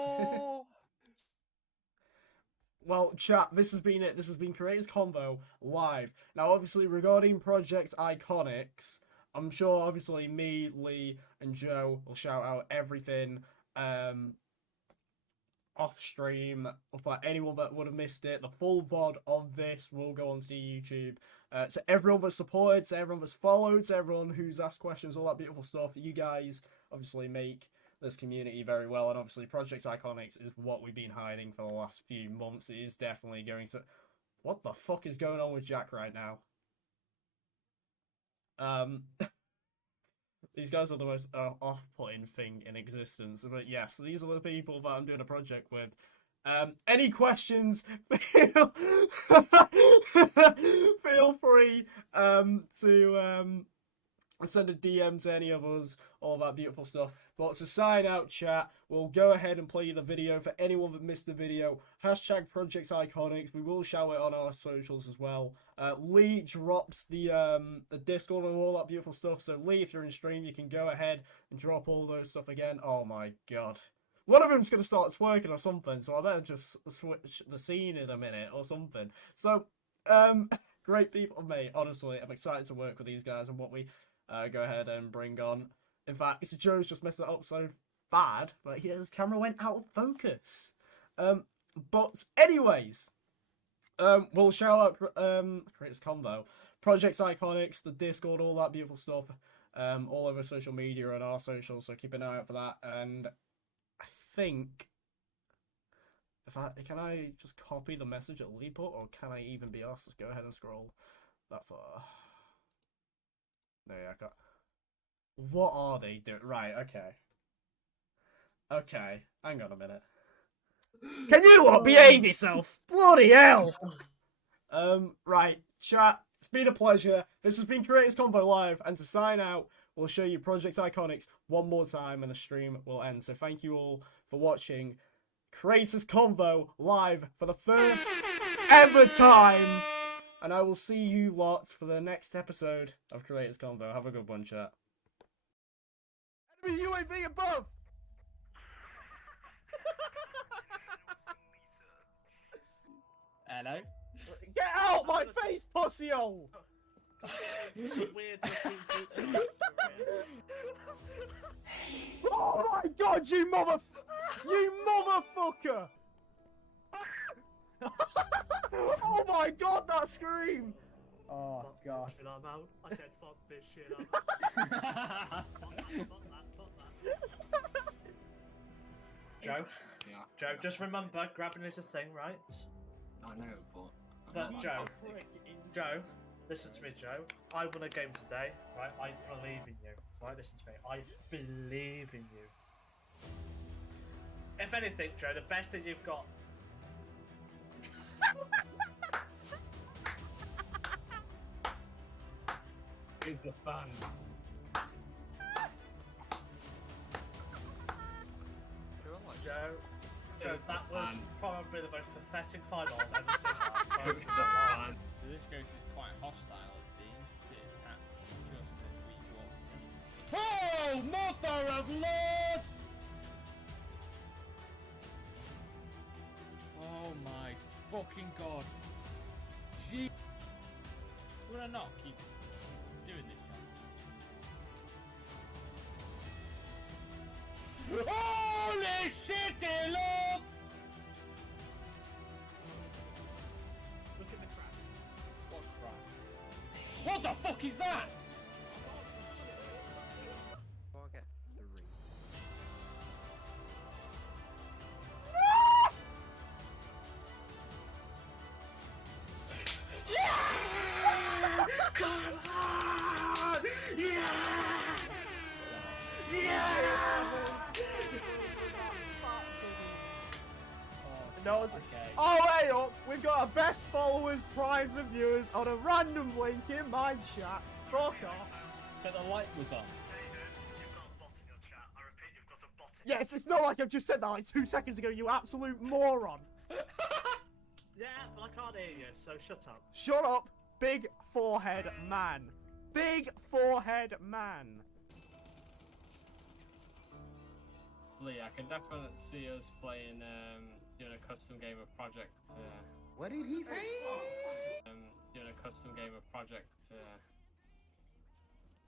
Well, chat, this has been it. This has been Creators Convo live. Now, obviously, regarding Project Iconics, I'm sure, obviously, me, Lee, and Joe will shout out everything off stream. For anyone that would have missed it, the full VOD of this will go onto YouTube. So everyone that's supported, to everyone that's followed, to everyone who's asked questions, all that beautiful stuff, you guys obviously make this community very well, and obviously Project Iconics is what we've been hiding for the last few months. It is definitely going to... What the fuck is going on with Jack right now? These guys are the most off-putting thing in existence. But yes, these are the people that I'm doing a project with. Any questions? Feel free to send a DM to any of us, all that beautiful stuff. But to sign out, chat, we'll go ahead and play the video for anyone that missed the video. Hashtag Project Iconics. We will shout it on our socials as well. Lee drops the Discord and all that beautiful stuff. So Lee, if you're in stream, you can go ahead and drop all those stuff again. Oh my god. One of them's going to start twerking or something, so I better just switch the scene in a minute or something. So, great people, mate. Honestly, I'm excited to work with these guys and what we go ahead and bring on. In fact, Joe's just messed it up so bad, but his camera went out of focus. But anyways, we'll shout out Creators Convo, Project Iconics, the Discord, all that beautiful stuff, all over social media and our socials, so keep an eye out for that. And I think, can I just copy the message at Lee put, or can I even be asked to go ahead and scroll that far? No, I can't. What are they doing? Right, okay, hang on a minute. Can you lot behave yourself? Bloody hell! Right, chat, it's been a pleasure. This has been Creators Convo Live, and to sign out, we'll show you Project Iconics one more time and the stream will end. So thank you all for watching Creators Convo Live for the first ever time. And I will see you lots for the next episode of Creators Convo. Have a good one, chat. Enemy UAV above! Hello? Get out my face, pussy-hole! Weird looking. Oh my god, you motherfucker! Oh my god, that scream! Oh god. I'm out. I said fuck this shit. I'm out. Fuck that. Joe? Yeah. Joe, just remember, grabbing is a thing, right? I know, but... But Joe, listen to me, Joe. I won a game today, right? I believe in you. Right, listen to me. I believe in you. If anything, Joe, the best thing you've got. Is the fun. Joe, that was probably the most pathetic final I've ever seen. It's the fun. So this ghost is quite hostile, it seems. It attacked just as we walked in. Oh, mother of Lord! Oh my fucking god. Gee. Would I not keep doing this, John? Holy shit, look! Look at the crap. What crap? What the fuck is that? Oh, I get 3. Come on! Yeah! No, it's Okay. oh, hey up! We've got our best followers, primes, and viewers on a random link in my chat. Fuck off. But the light was on. Yes, it's not like I've just said that like 2 seconds ago, you absolute moron. Yeah, but I can't hear you, so shut up. Shut up, big forehead man. Big forehead man. Lee, I can definitely see us playing, doing a custom game of Project. What did he say? Doing a custom game of Project.